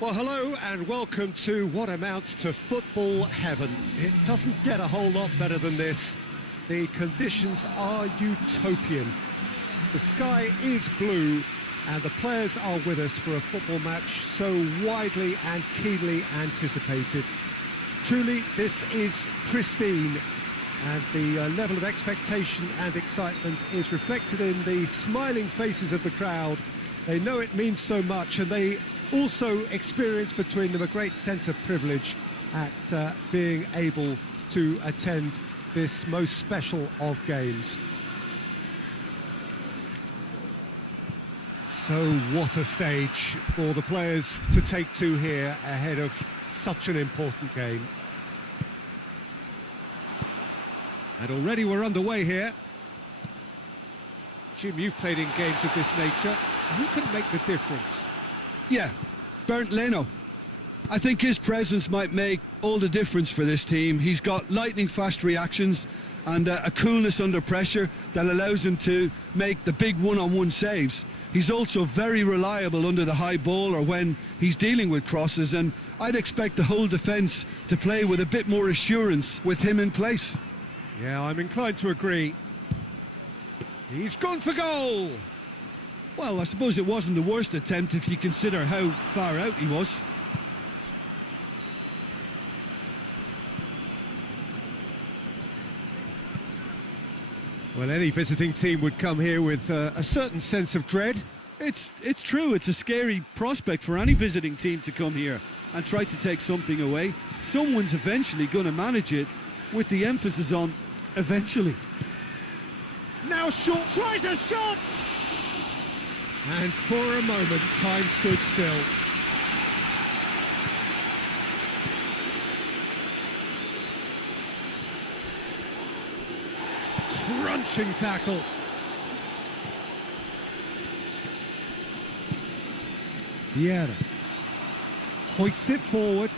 Well, hello and welcome to what amounts to football heaven. It doesn't get a whole lot better than this. The conditions are utopian. The sky is blue and the players are with us for a football match so widely and keenly anticipated. Truly, this is pristine, and the level of expectation and excitement is reflected in the smiling faces of the crowd. They know it means so much, and they also experience between them a great sense of privilege at being able to attend this most special of games. So what a stage for the players to take to here ahead of such an important game. And already we're underway here. Jim, you've played in games of this nature. Who can make the difference? Yeah, Bernd Leno. I think his presence might make all the difference for this team. He's got lightning-fast reactions and a coolness under pressure that allows him to make the big one-on-one saves. He's also very reliable under the high ball or when he's dealing with crosses, and I'd expect the whole defence to play with a bit more assurance with him in place. Yeah, I'm inclined to agree. He's gone for goal! Well, I suppose it wasn't the worst attempt if you consider how far out he was. Well, any visiting team would come here with a certain sense of dread. It's true, it's a scary prospect for any visiting team to come here and try to take something away. Someone's eventually going to manage it, with the emphasis on eventually. Now short, tries a shot! And for a moment, time stood still. Crunching tackle. Vieira hoists it forward.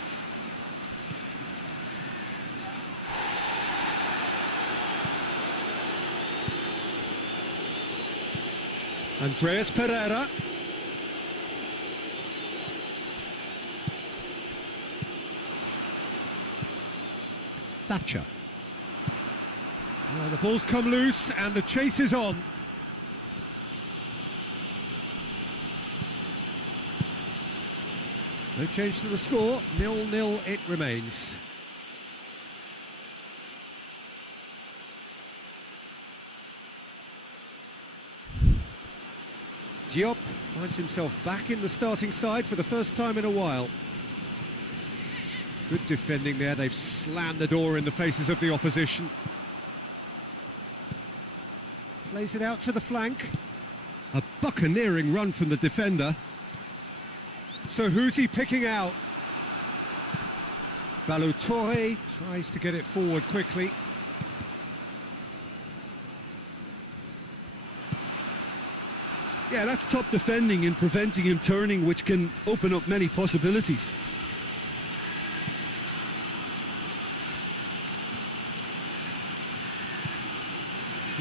Andreas Pereira. Thatcher. Well, the ball's come loose and the chase is on. No change to the score, 0-0 it remains. Diop finds himself back in the starting side for the first time in a while. Good defending there, they've slammed the door in the faces of the opposition. Plays it out to the flank. A buccaneering run from the defender. So who's he picking out? Balotore tries to get it forward quickly. Yeah, that's top defending and preventing him turning, which can open up many possibilities.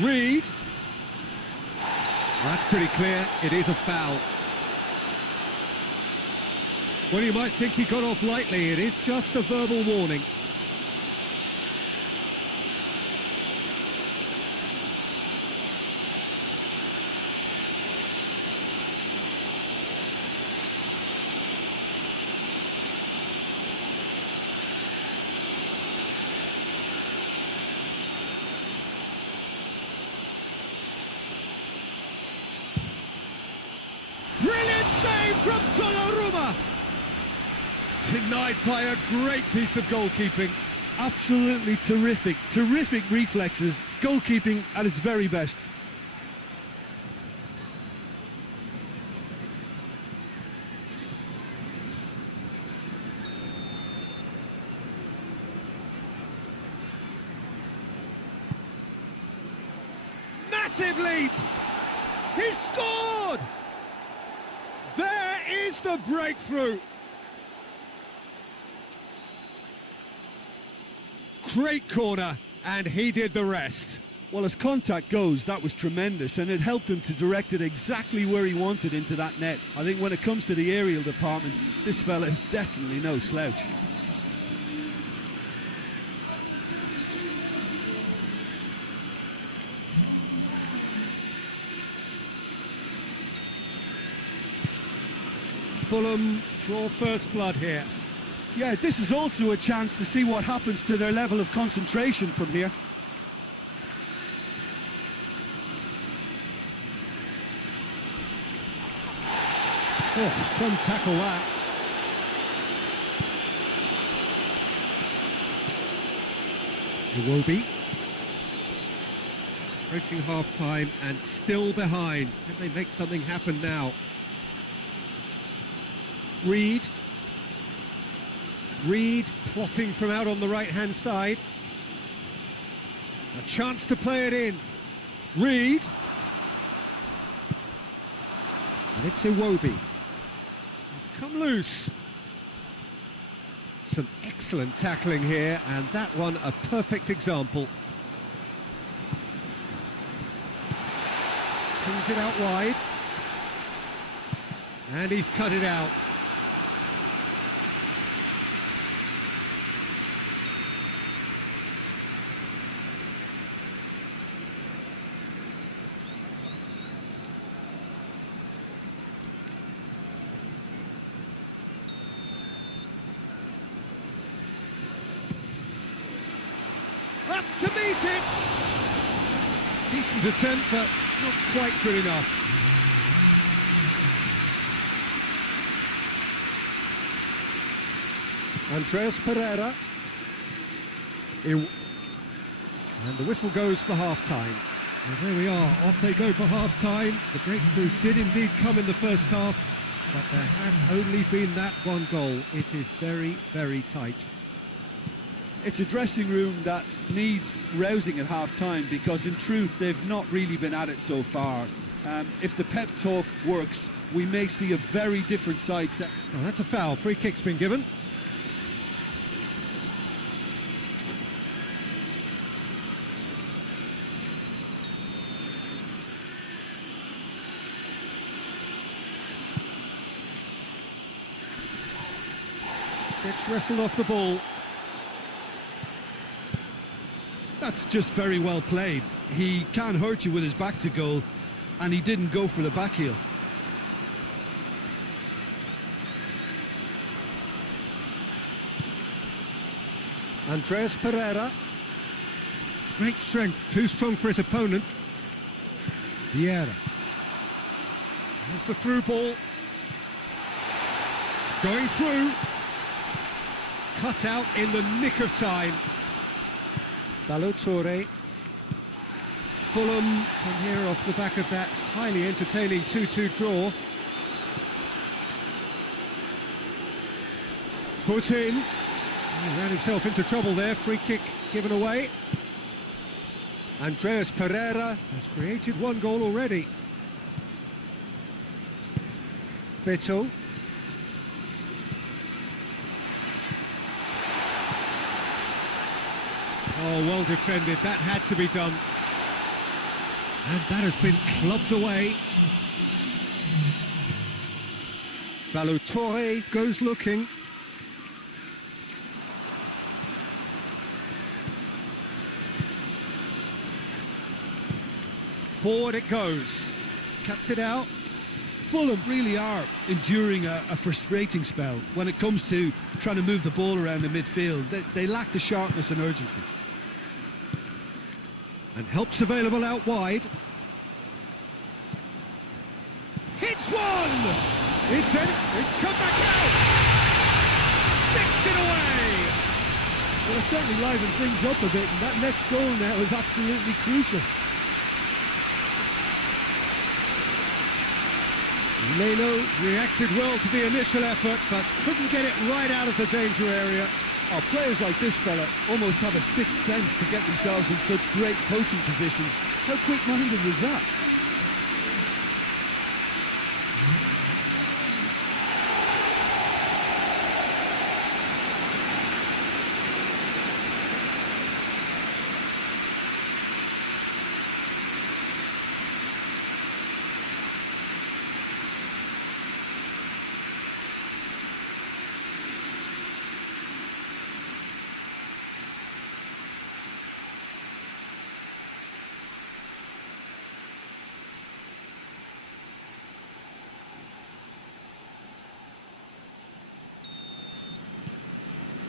Reed. That's pretty clear, it is a foul. Well, you might think he got off lightly, it is just a verbal warning. Brilliant save from Donnarumma! Denied by a great piece of goalkeeping. Absolutely terrific, terrific reflexes, goalkeeping at its very best. Massive leap! He's scored! There is the breakthrough! Great corner, and he did the rest. Well, as contact goes, that was tremendous, and it helped him to direct it exactly where he wanted into that net. I think when it comes to the aerial department, this fella is definitely no slouch. Fulham draw first blood here. Yeah, this is also a chance to see what happens to their level of concentration from here. Oh, some tackle that. Iwobi. Approaching half-time and still behind. Can they make something happen now? Reed plotting from out on the right-hand side. A chance to play it in. Reed. And it's Iwobi. It's come loose. Some excellent tackling here, and that one a perfect example. Pings it out wide. And he's cut it out. Up to meet it! Decent attempt, but not quite good enough. Andreas Pereira. And the whistle goes for half-time. Well, there we are, off they go for half-time. The breakthrough did indeed come in the first half, but there has only been that one goal. It is very, very tight. It's a dressing room that needs rousing at half-time, because in truth they've not really been at it so far. If the pep talk works, we may see a very different side set. Well, that's a foul. Free kick's been given. Gets wrestled off the ball. That's just very well played. He can't hurt you with his back to goal, and he didn't go for the back heel. Andreas Pereira. Great strength, too strong for his opponent. Vieira. There's the through ball. Going through. Cut out in the nick of time. Balotore. Fulham come here off the back of that highly entertaining 2-2 draw. Foot in. He ran himself into trouble there. Free kick given away. Andreas Pereira has created one goal already. Beto. Oh, well defended. That had to be done. And that has been clubbed away. Balotore goes looking. Forward it goes. Cuts it out. Fulham really are enduring a frustrating spell when it comes to trying to move the ball around the midfield. They lack the sharpness and urgency. And help's available out wide. Hits one! It's come back out! Sticks it away! Well, it certainly livened things up a bit, and that next goal now is absolutely crucial. Leno reacted well to the initial effort, but couldn't get it right out of the danger area. Oh, players like this fella almost have a sixth sense to get themselves in such great coaching positions. How quick-minded was that?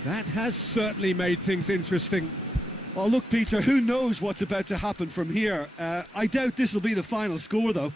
That has certainly made things interesting. Well, look, Peter, who knows what's about to happen from here? I doubt this will be the final score, though.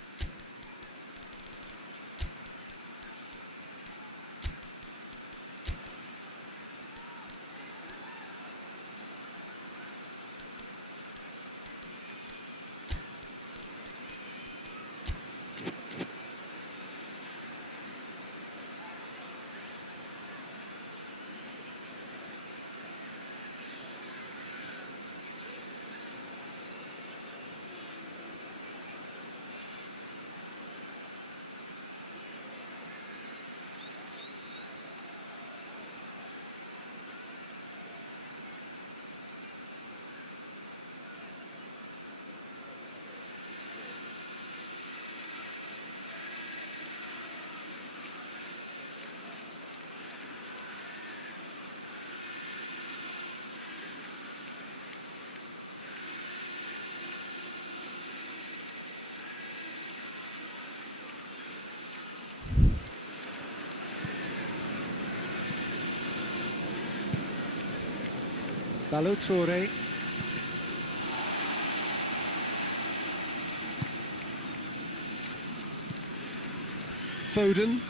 Balotore. Foden.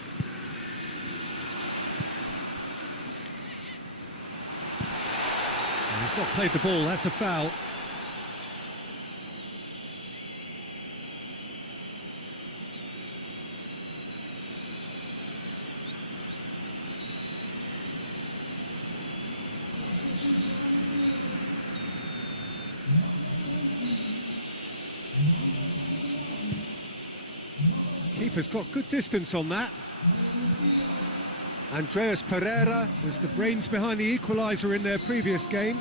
He's not played the ball, that's a foul. Keeper's got good distance on that. Andreas Pereira was the brains behind the equaliser in their previous game.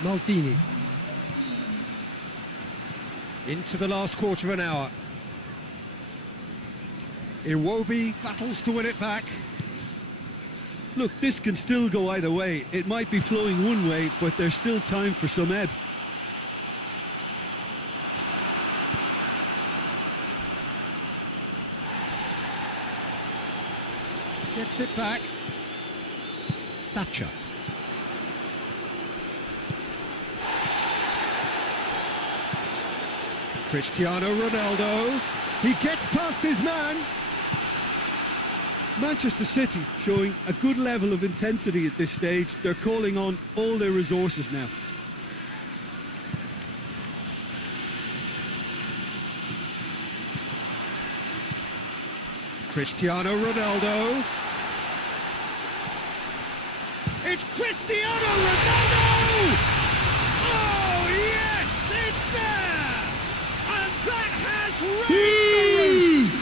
Maldini. Into the last quarter of an hour. Iwobi battles to win it back. Look, this can still go either way. It might be flowing one way, but there's still time for some ebb. Gets it back. Thatcher. Cristiano Ronaldo. He gets past his man. Manchester City showing a good level of intensity at this stage. They're calling on all their resources now. Cristiano Ronaldo. It's Cristiano Ronaldo! Oh, yes, it's there! And that has raised the roof!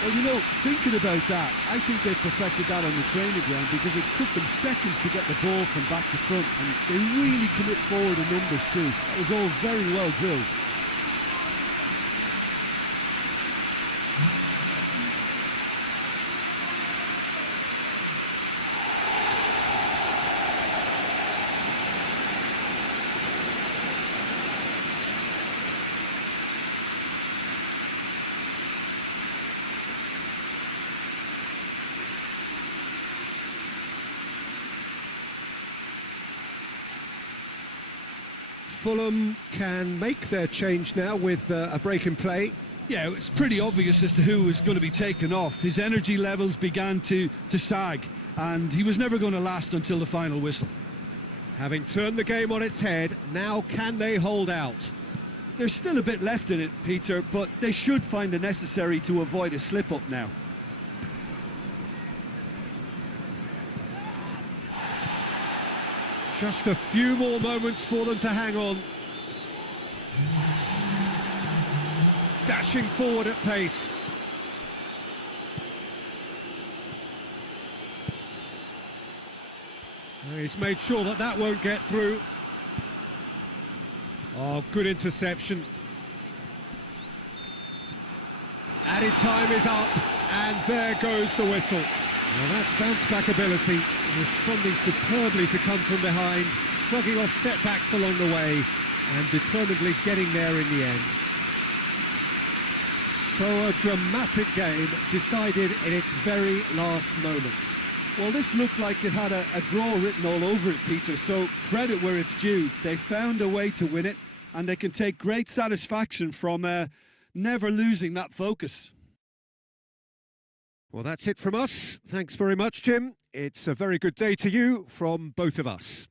Well, you know, thinking about that, I think they perfected that on the training ground because it took them seconds to get the ball from back to front, and they really commit forward in numbers too. That was all very well drilled. Fulham can make their change now with a break in play. Yeah, it's pretty obvious as to who was going to be taken off. His energy levels began to sag, and he was never going to last until the final whistle. Having turned the game on its head, now can they hold out? There's still a bit left in it, Peter, but they should find the necessary to avoid a slip-up now. Just a few more moments for them to hang on. Dashing forward at pace. He's made sure that that won't get through. Oh, good interception. Added time is up, and there goes the whistle. Well, that's bounce-back ability, responding superbly to come from behind, shrugging off setbacks along the way, and determinedly getting there in the end. So a dramatic game decided in its very last moments. Well, this looked like it had a draw written all over it, Peter, so credit where it's due. They found a way to win it, and they can take great satisfaction from never losing that focus. Well, that's it from us. Thanks very much, Jim. It's a very good day to you from both of us.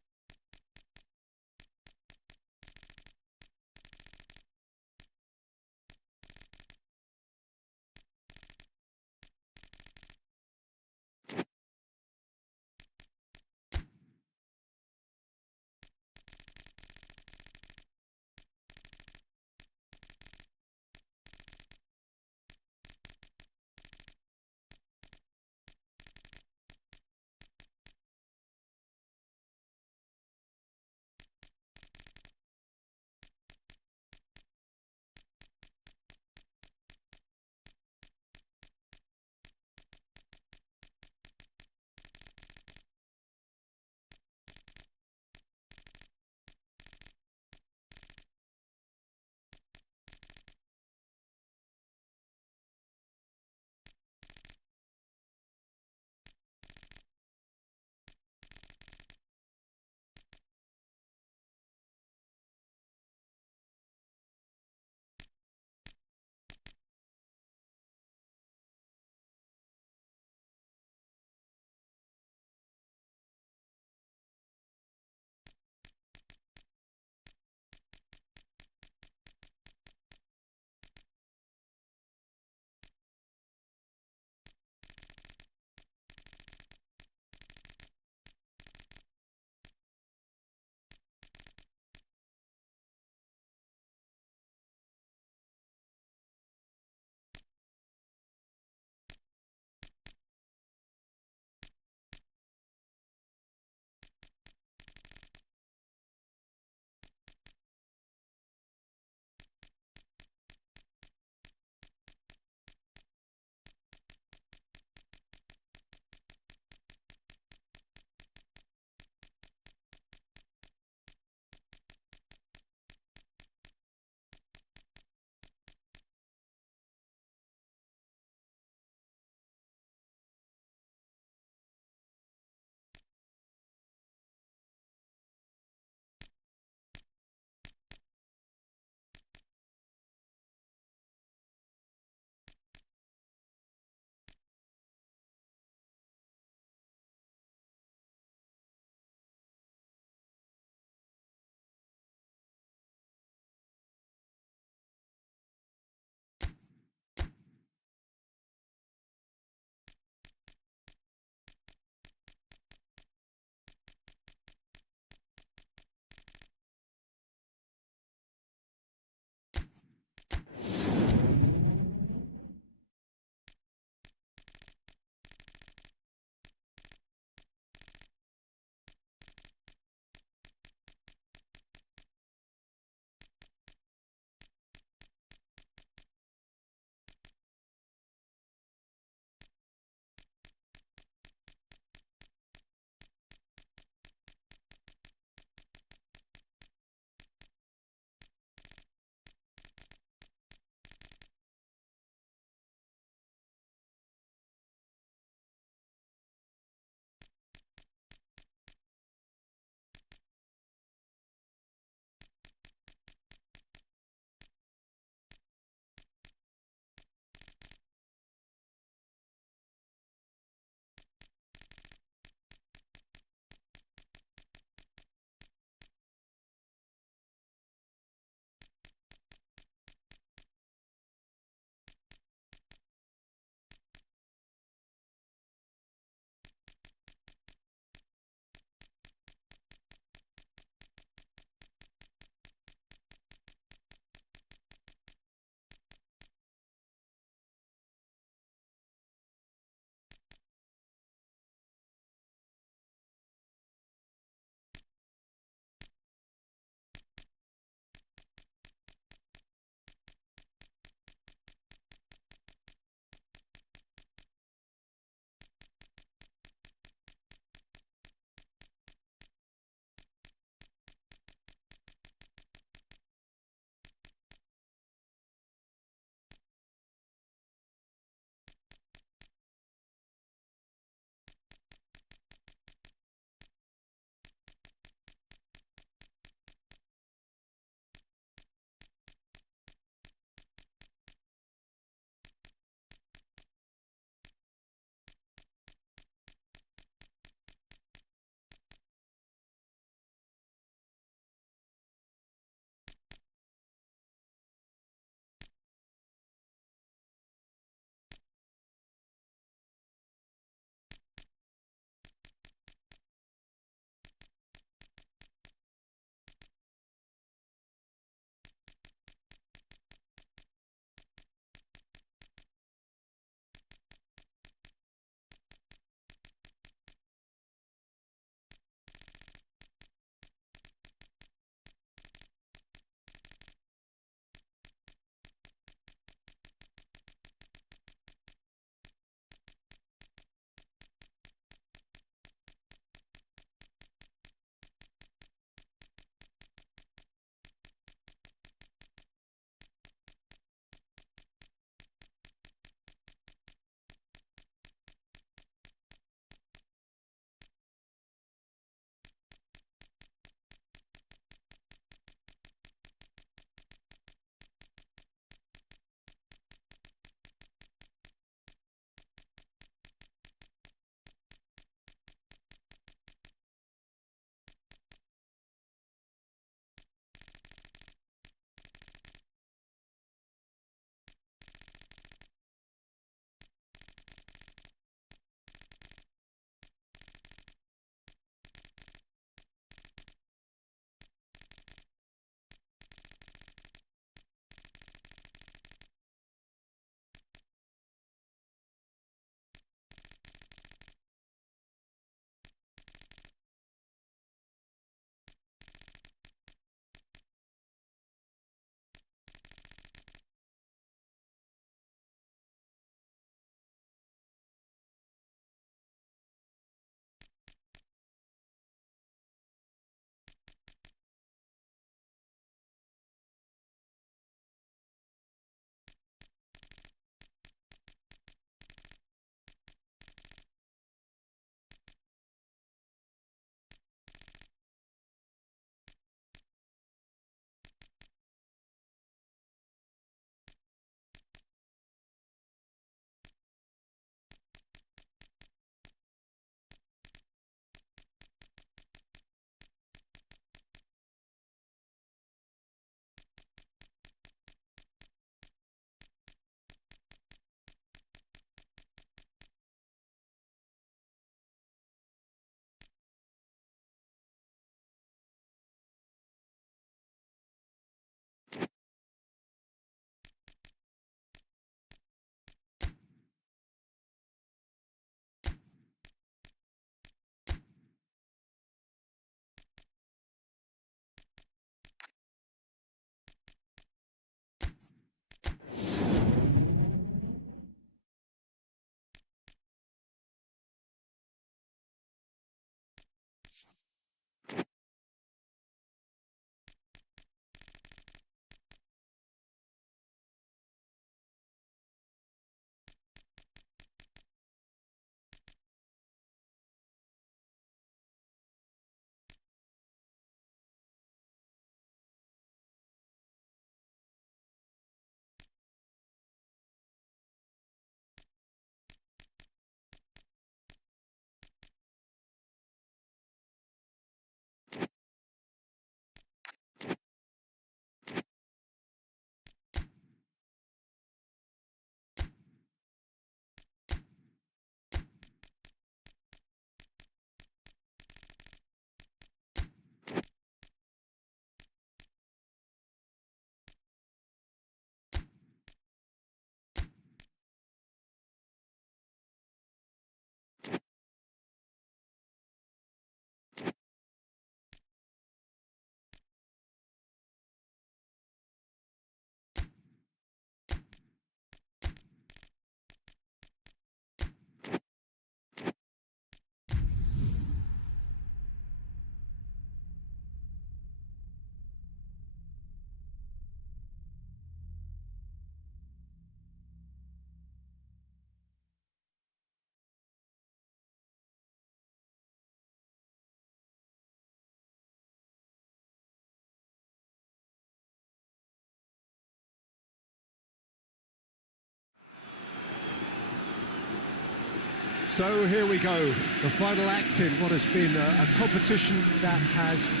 So here we go, the final act in what has been a competition that has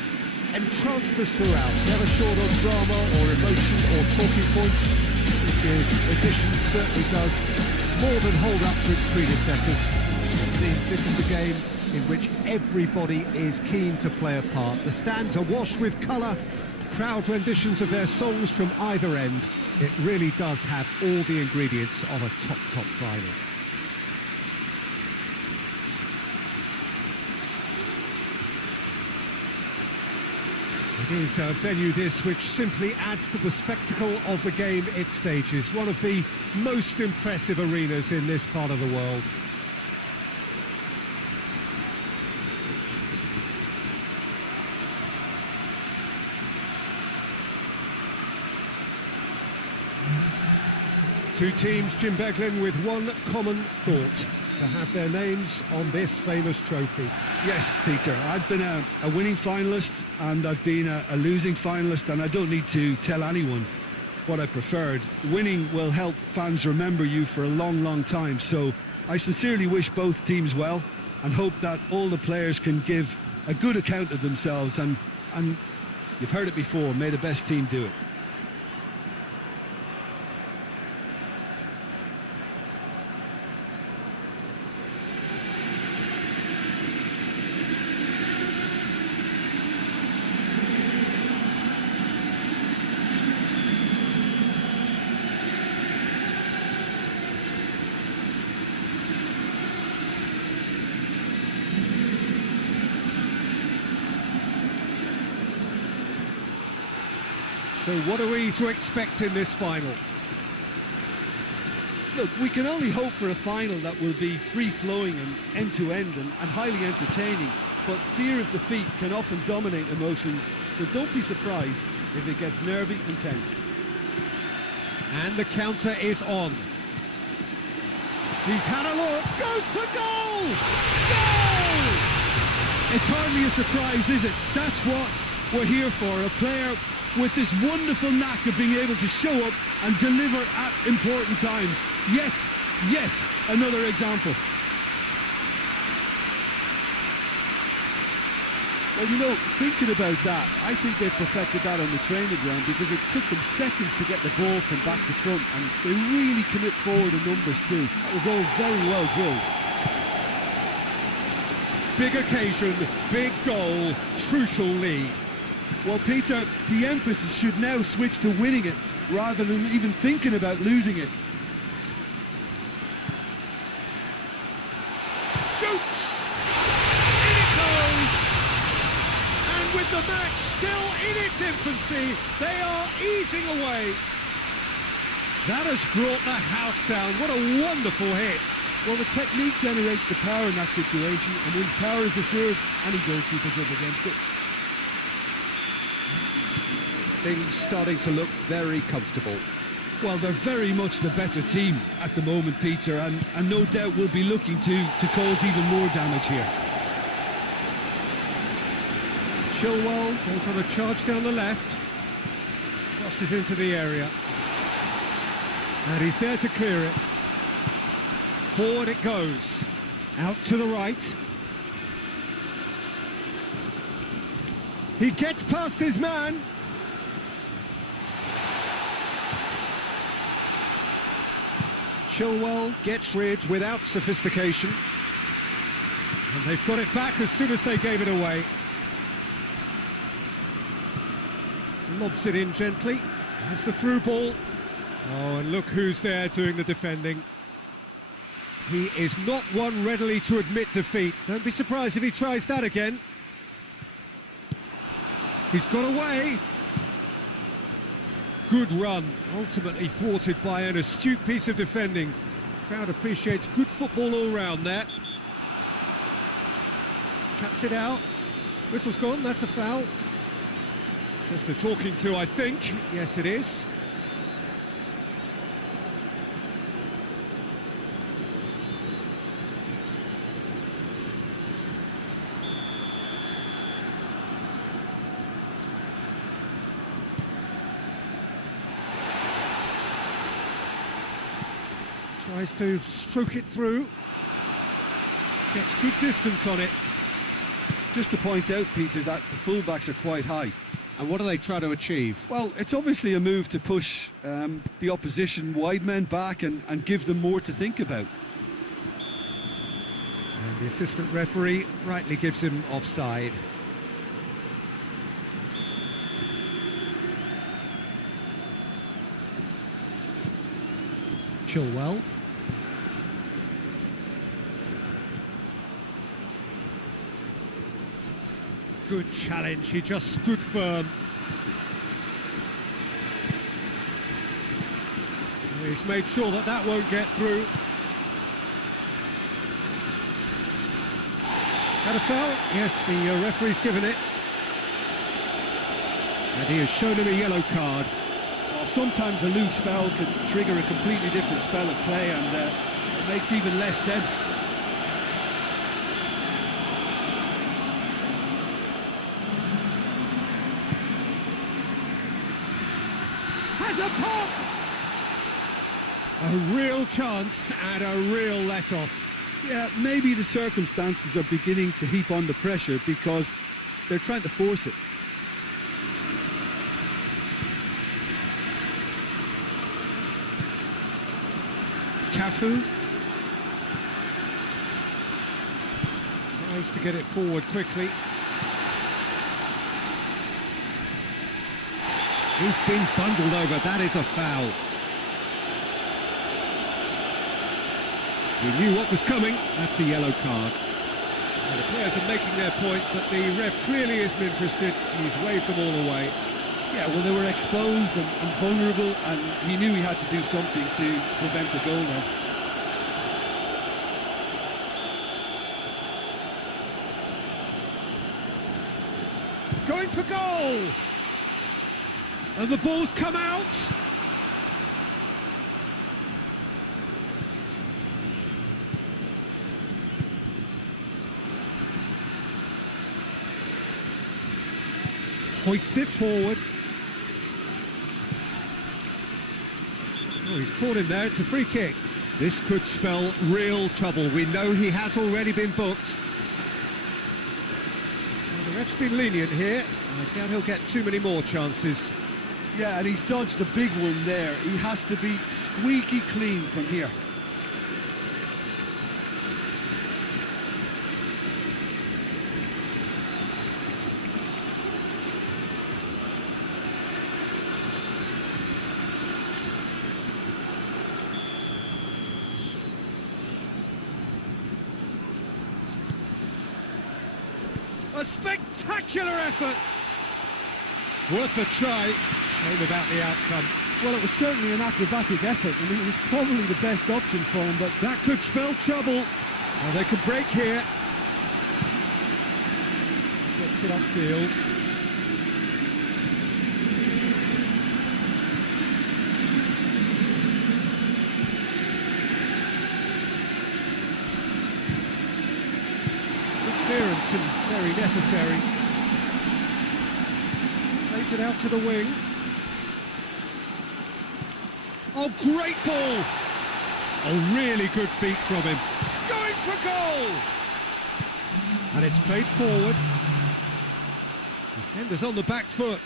entranced us throughout, never short on drama or emotion or talking points. This year's edition certainly does more than hold up to its predecessors. It seems this is the game in which everybody is keen to play a part. The stands are washed with colour, proud renditions of their songs from either end. It really does have all the ingredients of a top final. It is a venue this which simply adds to the spectacle of the game it stages. One of the most impressive arenas in this part of the world. Two teams, Jim Beglin, with one common thought: to have their names on this famous trophy. Yes, Peter, I've been a winning finalist and I've been a losing finalist, and I don't need to tell anyone what I preferred. Winning will help fans remember you for a long time, so I sincerely wish both teams well and hope that all the players can give a good account of themselves, and you've heard it before, may the best team do it. So what are we to expect in this final? Look, we can only hope for a final that will be free-flowing and end-to-end and highly entertaining, but fear of defeat can often dominate emotions, so don't be surprised if it gets nervy and tense. And the counter is on. He's had a look, goes for goal! Goal! It's hardly a surprise, is it? That's what we're here for, a player with this wonderful knack of being able to show up and deliver at important times. Yet another example. Well, you know, thinking about that, I think they perfected that on the training ground, because it took them seconds to get the ball from back to front, and they really commit forward in numbers too. That was all very well drilled. Big occasion, big goal, crucial lead. Well, Peter, the emphasis should now switch to winning it rather than even thinking about losing it. Shoots! In it goes! And with the match still in its infancy, they are easing away. That has brought the house down. What a wonderful hit. Well, the technique generates the power in that situation, and once power is assured, any goalkeeper's up against it. Things starting to look very comfortable. Well, they're very much the better team at the moment, Peter, and no doubt will be looking to cause even more damage here. Chilwell goes on a charge down the left, crosses into the area, and he's there to clear it. Forward it goes, out to the right. He gets past his man. Chilwell gets rid without sophistication. And they've got it back as soon as they gave it away. Lobs it in gently. There's the through ball. Oh, and look who's there doing the defending. He is not one readily to admit defeat. Don't be surprised if he tries that again. He's got away. Good run, ultimately thwarted by an astute piece of defending. Crowd appreciates good football all round there. Cuts it out. Whistle's gone, that's a foul. Just a talking to, I think. Yes, it is. Tries to stroke it through. Gets good distance on it. Just to point out, Peter, that the fullbacks are quite high. And what do they try to achieve? Well, it's obviously a move to push the opposition wide men back and give them more to think about. And the assistant referee rightly gives him offside. Chilwell. Good challenge, he just stood firm. He's made sure that that won't get through. Had a foul? Yes, the referee's given it. And he has shown him a yellow card. Well, sometimes a loose foul can trigger a completely different spell of play, and it makes even less sense. Has a pop! A real chance and a real let-off. Yeah, maybe the circumstances are beginning to heap on the pressure because they're trying to force it. Cafu tries to get it forward quickly. He's been bundled over, that is a foul. He knew what was coming, that's a yellow card. Well, the players are making their point, but the ref clearly isn't interested. He's waved them all away. Yeah, well, they were exposed and vulnerable, and he knew he had to do something to prevent a goal then. Going for goal! And the ball's come out! Hoists it forward. Oh, he's caught him there, it's a free kick. This could spell real trouble. We know he has already been booked. Well, the ref's been lenient here. I doubt he'll get too many more chances. Yeah, and he's dodged a big one there. He has to be squeaky clean from here. A spectacular effort! Worth a try. Shame about the outcome. Well, it was certainly an acrobatic effort. I mean, it was probably the best option for him, but That could spell trouble. Well, they could break here. Gets it upfield. Good clearance and very necessary. Plays it out to the wing. Oh, great ball! Oh, really good feet from him. Going for goal! And it's played forward. Defenders on the back foot.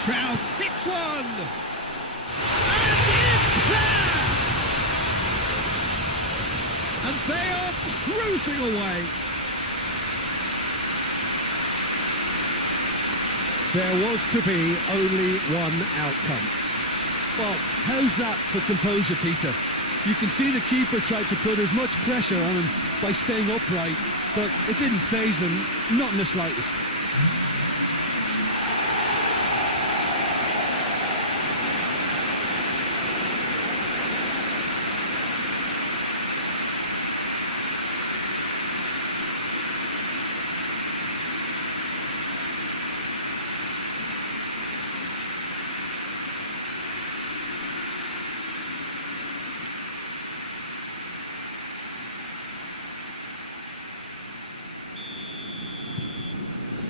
Trout hits one! And it's there! And they are cruising away. There was to be only one outcome. Well, how's that for composure, Peter? You can see the keeper tried to put as much pressure on him by staying upright, but it didn't faze him, not in the slightest.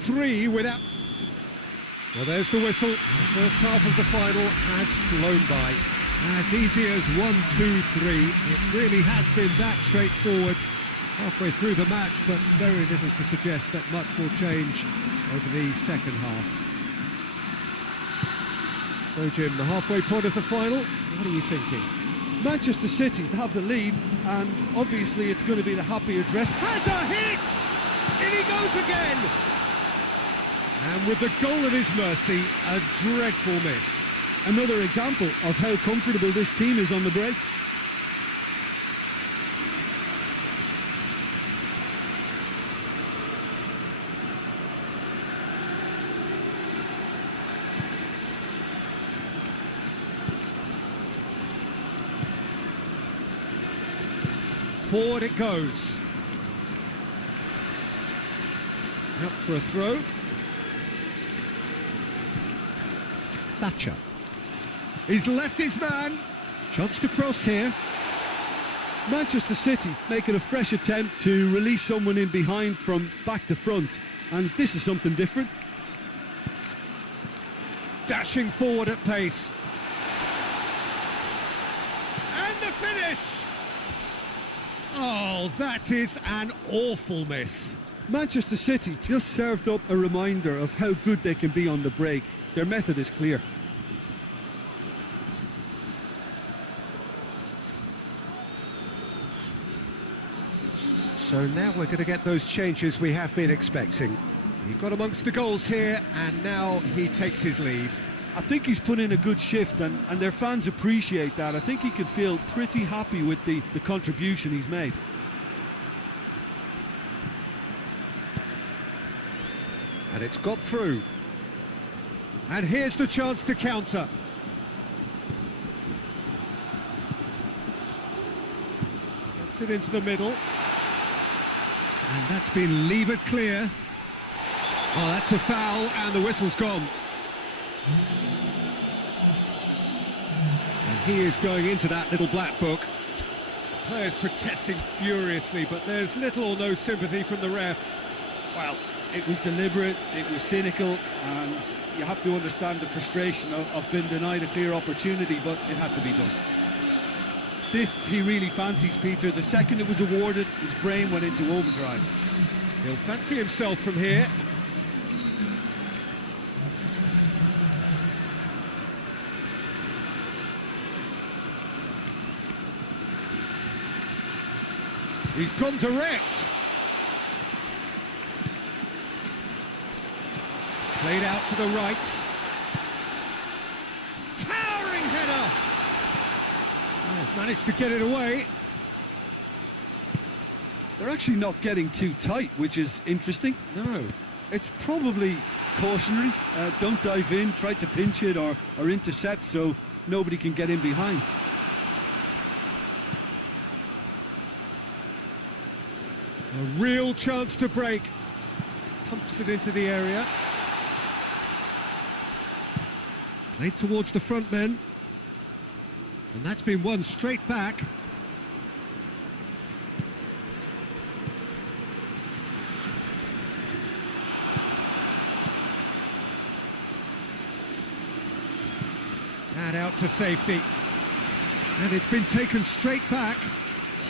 Three without... Well, there's the whistle. The first half of the final has flown by. As easy as 1, 2, 3. It really has been that straightforward halfway through the match, but very little to suggest that much will change over the second half. So, Jim, the halfway point of the final, what are you thinking? Manchester City have the lead, and obviously it's going to be the happier dress. Has a hit! In he goes again! And with the goal at his mercy, a dreadful miss. Another example of how comfortable this team is on the break. Forward it goes. Out for a throw. Thatcher. He's left his man. Chance to cross here. Manchester City making a fresh attempt to release someone in behind from back to front. And this is something different. Dashing forward at pace. And the finish! Oh, that is an awful miss. Manchester City just served up a reminder of how good they can be on the break. Their method is clear. So now we're going to get those changes we have been expecting. He got amongst the goals here, and now he takes his leave. I think he's put in a good shift, and their fans appreciate that. I think he can feel pretty happy with the contribution he's made. And it's got through. And here's the chance to counter. Gets it into the middle. And that's been levered clear. Oh, that's a foul, and the whistle's gone. And he is going into that little black book. Players protesting furiously, but there's little or no sympathy from the ref. Well, it was deliberate, it was cynical, and you have to understand the frustration of being denied a clear opportunity, but it had to be done. This he really fancies, Peter. The second it was awarded, his brain went into overdrive. He'll fancy himself from here. He's gone direct. Played out to the right. Towering header. Oh, he's managed to get it away. They're actually not getting too tight, which is interesting. No. It's probably cautionary. Don't dive in, try to pinch it or intercept so nobody can get in behind. A real chance to break. Pumps it into the area. Played towards the front men. And that's been won straight back. And out to safety. And it's been taken straight back.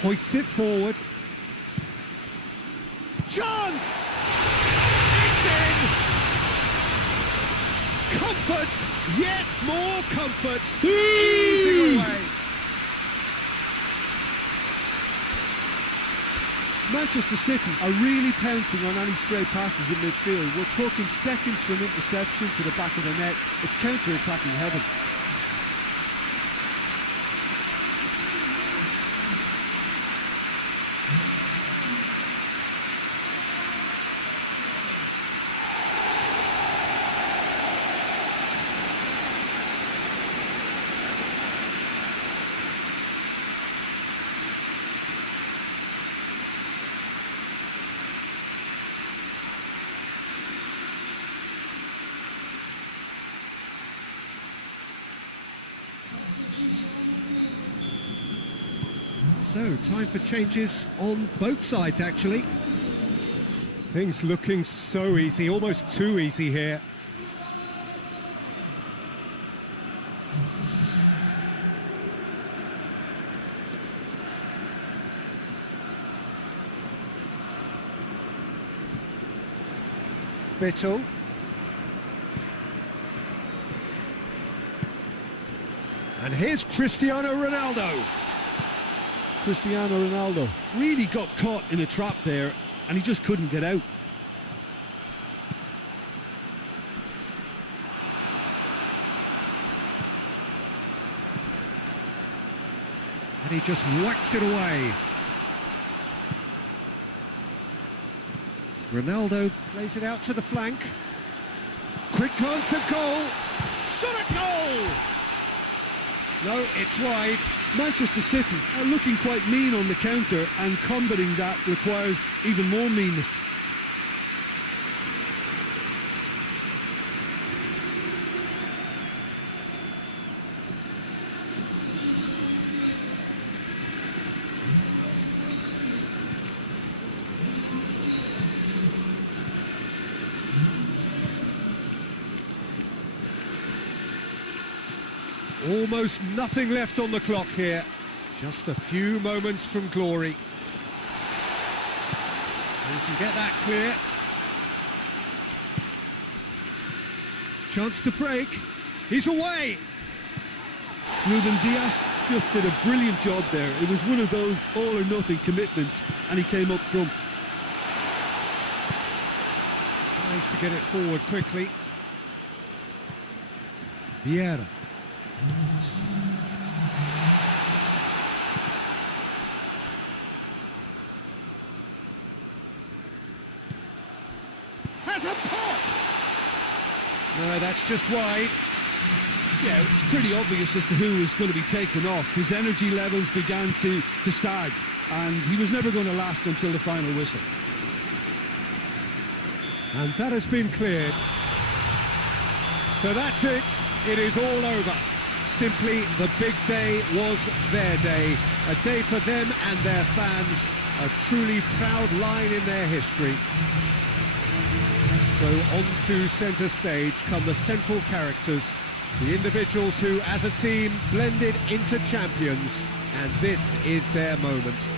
Hoists it forward. Chance! It's in! Comfort! Yet more comfort! Easing away! Manchester City are really pouncing on any stray passes in midfield. We're talking seconds from interception to the back of the net. It's counter-attacking heaven. So, time for changes on both sides, actually. Things looking so easy, almost too easy here. Bittle. And here's Cristiano Ronaldo. Cristiano Ronaldo really got caught in a trap there and he just couldn't get out. And he just whacks it away. Ronaldo plays it out to the flank. Quick glance at goal. Shot at goal! No, it's wide. Manchester City are looking quite mean on the counter, and combating that requires even more meanness. Almost nothing left on the clock here. Just a few moments from glory. You can get that clear. Chance to break. He's away. Ruben Dias just did a brilliant job there. It was one of those all-or-nothing commitments, and he came up trumps. Tries to get it forward quickly. Vieira. Has a pop! No, that's just wide. Yeah, it's pretty obvious as to who was going to be taken off. His energy levels began to sag, and he was never going to last until the final whistle. And that has been cleared. So that's it. It is all over. Simply, the big day was their day. A day for them and their fans. A truly proud line in their history. So on to centre stage come the central characters, the individuals who, as a team, blended into champions. And this is their moment.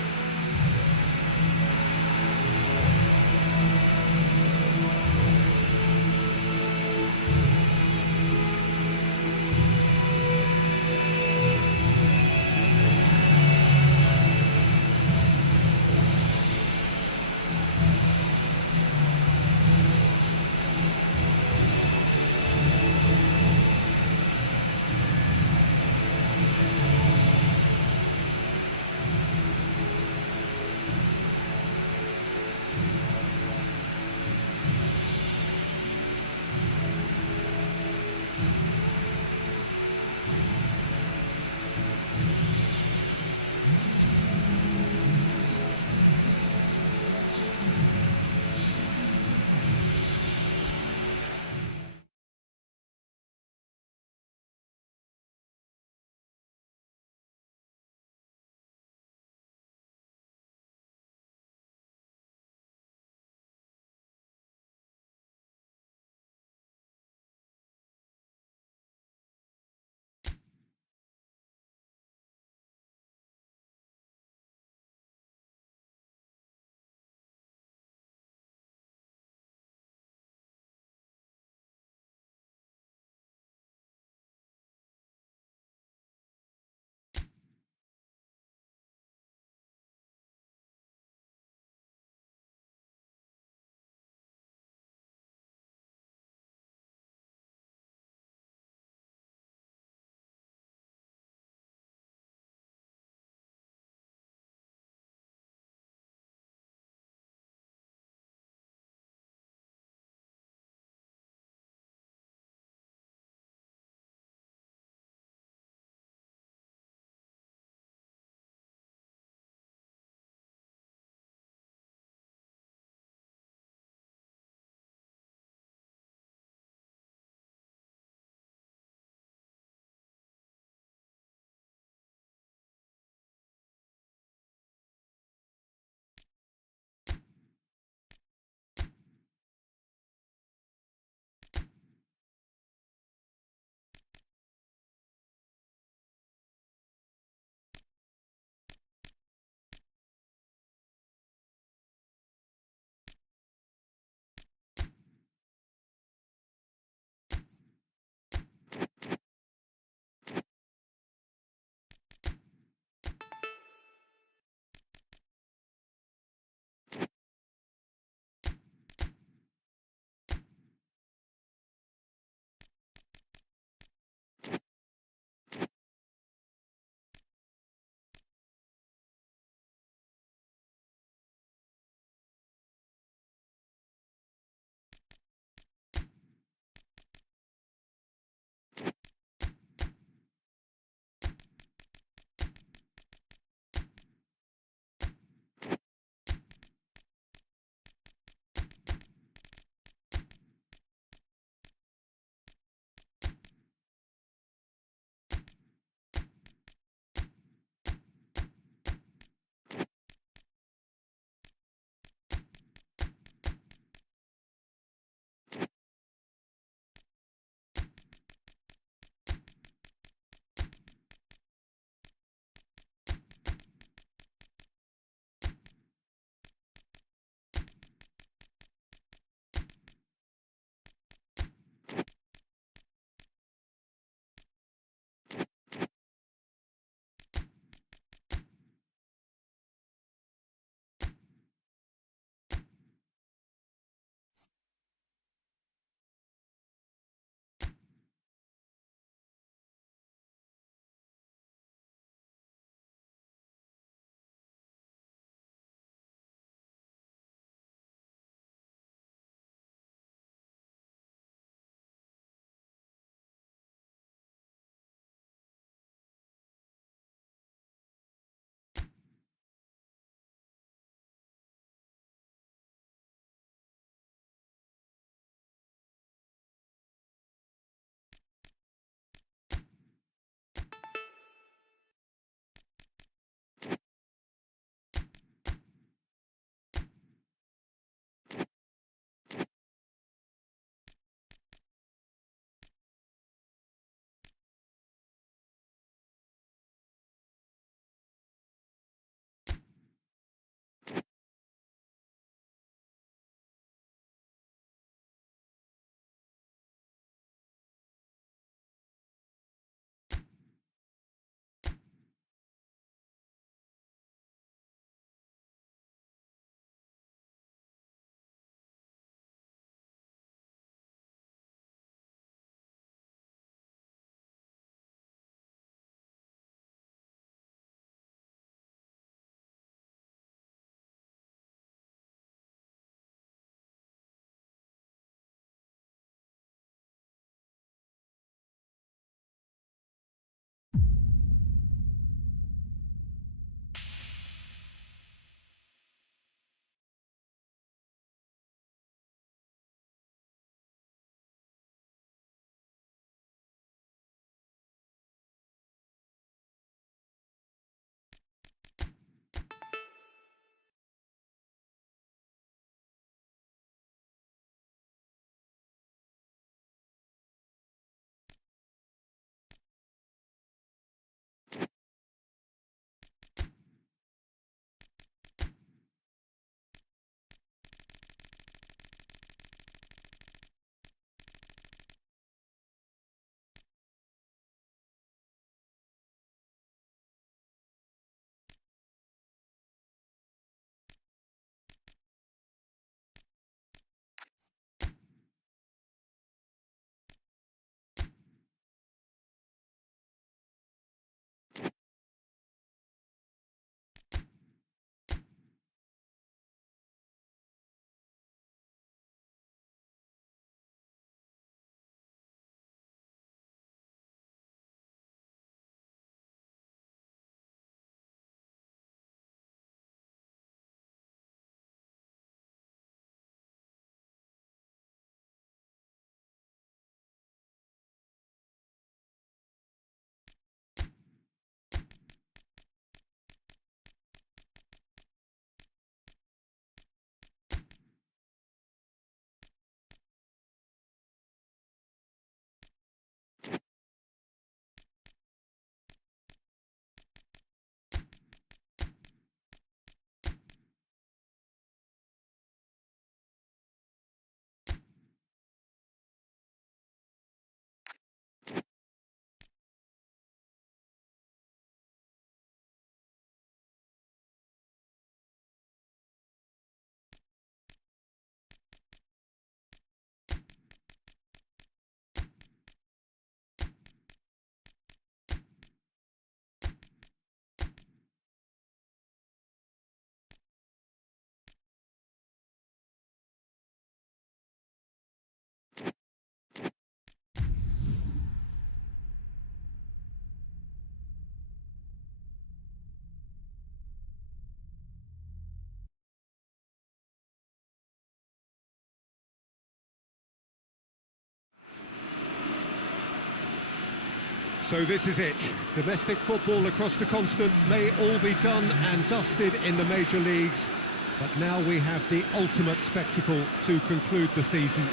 So this is it. Domestic football across the continent may all be done and dusted in the major leagues, but now we have the ultimate spectacle to conclude the season.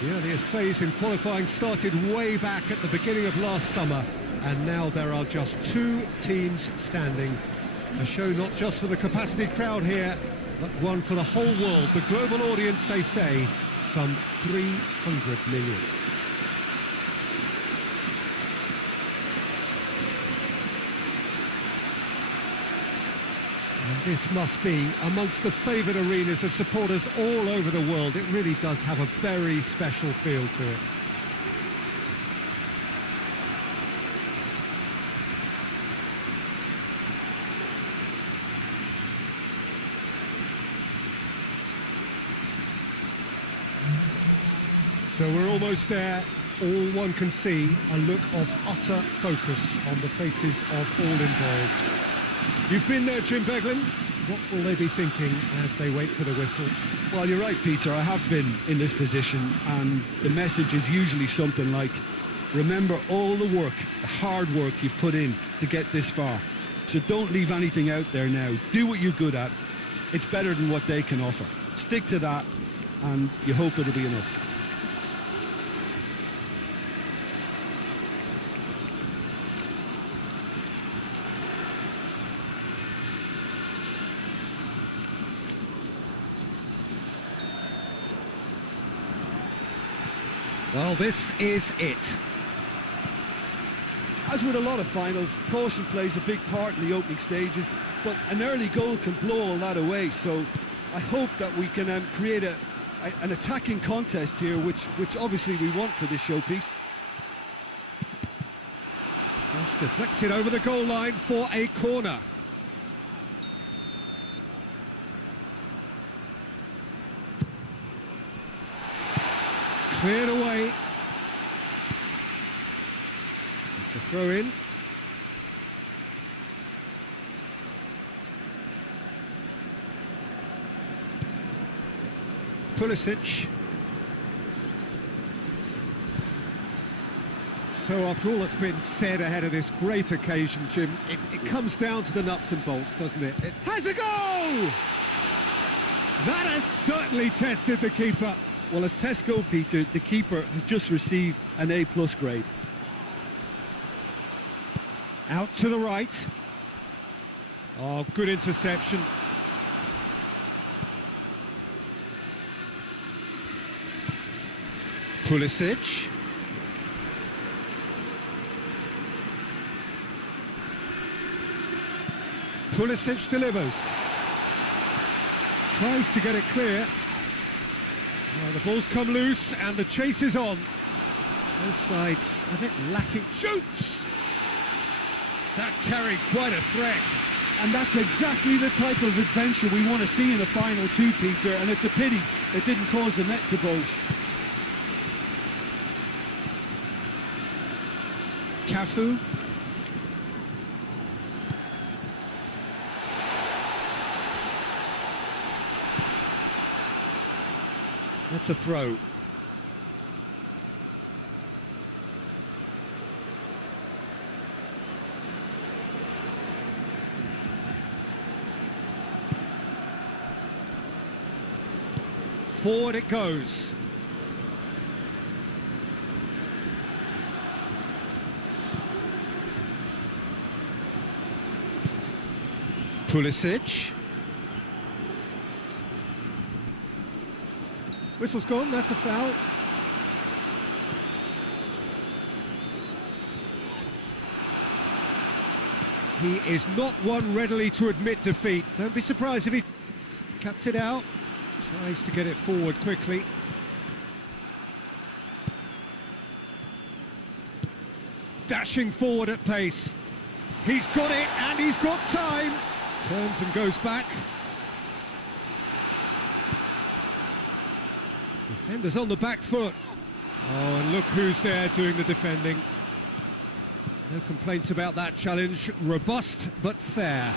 The earliest phase in qualifying started way back at the beginning of last summer, and now there are just 2 teams standing. A show not just for the capacity crowd here, but one for the whole world. The global audience, they say, some 300 million. And this must be amongst the favoured arenas of supporters all over the world. It really does have a very special feel to it. So we're almost there. All one can see, a look of utter focus on the faces of all involved. You've been there, Jim Beglin. What will they be thinking as they wait for the whistle? Well, you're right, Peter. I have been in this position, and the message is usually something like, remember all the work, the hard work you've put in to get this far. So don't leave anything out there now. Do what you're good at. It's better than what they can offer. Stick to that, and you hope it'll be enough. Well, this is it. As with a lot of finals, caution plays a big part in the opening stages, but an early goal can blow all that away. So I hope that we can create an attacking contest here, which obviously we want for this showpiece. Just deflected over the goal line for a corner. Cleared away. It's a throw in. Pulisic. So after all that's been said ahead of this great occasion, Jim, it comes down to the nuts and bolts, doesn't it? It has a goal! That has certainly tested the keeper. Well, as tests go, Peter, the keeper has just received an A+ grade. Out to the right. Oh, good interception. Pulisic. Pulisic delivers. Tries to get it clear. Well, the ball's come loose and the chase is on. Both sides a bit lacking. Shoots! That carried quite a threat. And that's exactly the type of adventure we want to see in a final too, Peter, and it's a pity it didn't cause the net to bulge. Cafu. That's a throw. Forward it goes. Pulisic. Whistle's gone, that's a foul. He is not one readily to admit defeat. Don't be surprised if he cuts it out. Tries to get it forward quickly. Dashing forward at pace. He's got it and he's got time. Turns and goes back. Defenders on the back foot. Oh, and look who's there doing the defending. No complaints about that challenge. Robust but fair.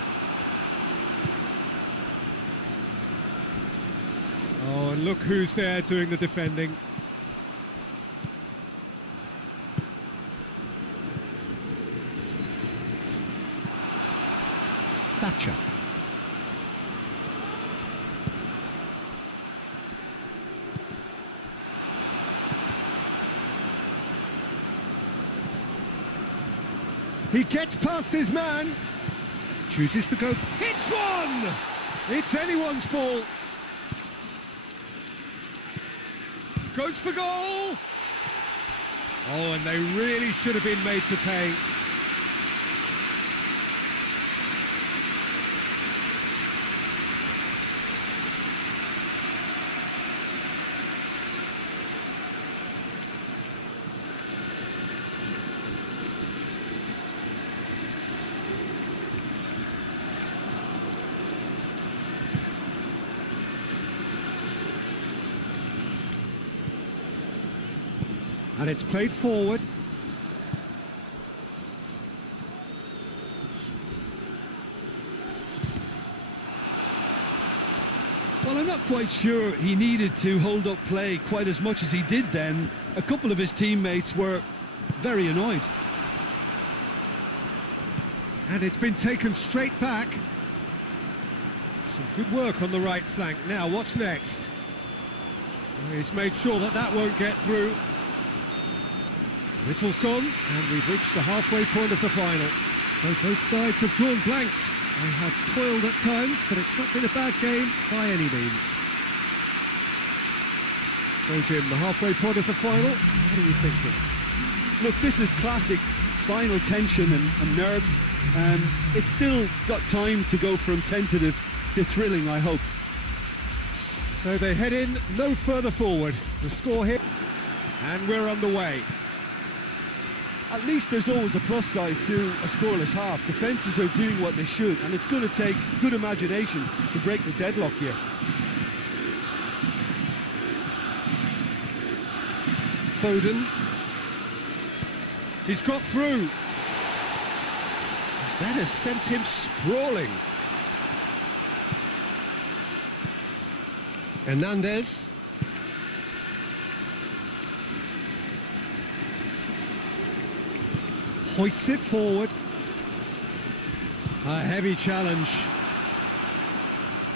Oh, and look who's there doing the defending. structure. He gets past his man, chooses to go, hits one! It's anyone's ball. Goes for goal! Oh, and they really should have been made to pay. And it's played forward. Well, I'm not quite sure he needed to hold up play quite as much as he did then. A couple of his teammates were very annoyed. And it's been taken straight back. Some good work on the right flank. Now, what's next? He's made sure that that won't get through. Whistle's gone, and we've reached the halfway point of the final. So both sides have drawn blanks. They have toiled at times, but it's not been a bad game by any means. So, Jim, the halfway point of the final, what are you thinking? Look, this is classic final tension and nerves. It's still got time to go from tentative to thrilling, I hope. So they head in no further forward. The score here, and we're underway. At least there's always a plus side to a scoreless half. Defences are doing what they should, and it's going to take good imagination to break the deadlock here. Foden. He's got through. That has sent him sprawling. Hernandez. Hoists it forward. A heavy challenge.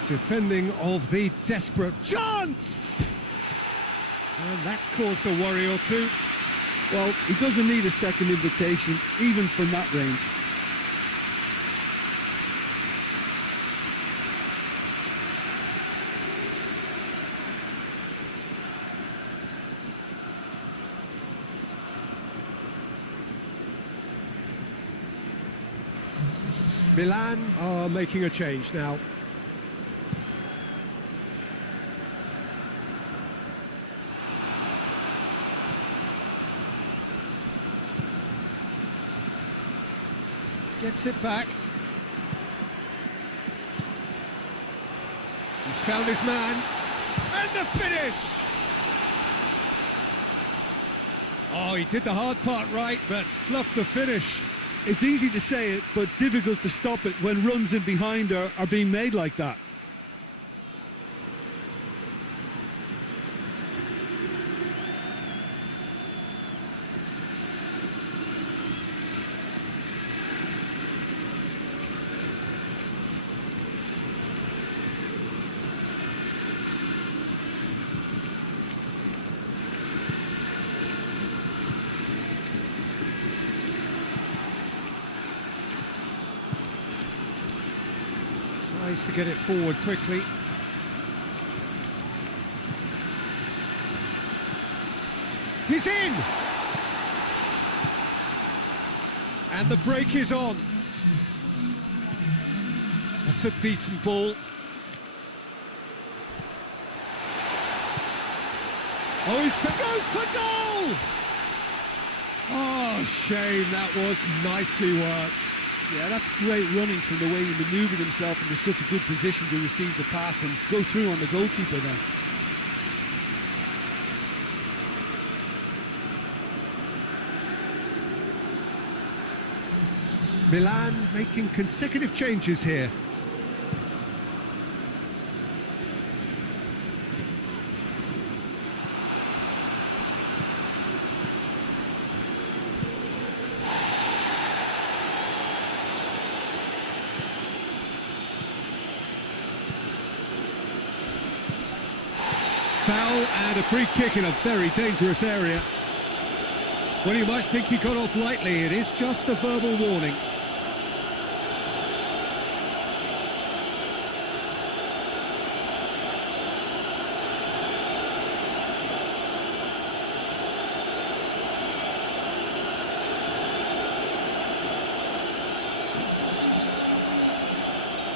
Defending of the desperate chance! And that's caused a worry or two. Well, he doesn't need a second invitation, even from that range. Milan are making a change now. Gets it back. He's found his man. And the finish! Oh, he did the hard part right, but fluffed the finish. It's easy to say it, but difficult to stop it when runs in behind are being made like that. Tries to get it forward quickly. He's in! And the break is on. That's a decent ball. Oh, goes for goal! Oh, shame, that was nicely worked. Yeah, that's great running from the way he manoeuvred himself into such a good position to receive the pass and go through on the goalkeeper then. Milan making consecutive changes here. foul and a free kick in a very dangerous area. Well, you might think he got off lightly. It is just a verbal warning.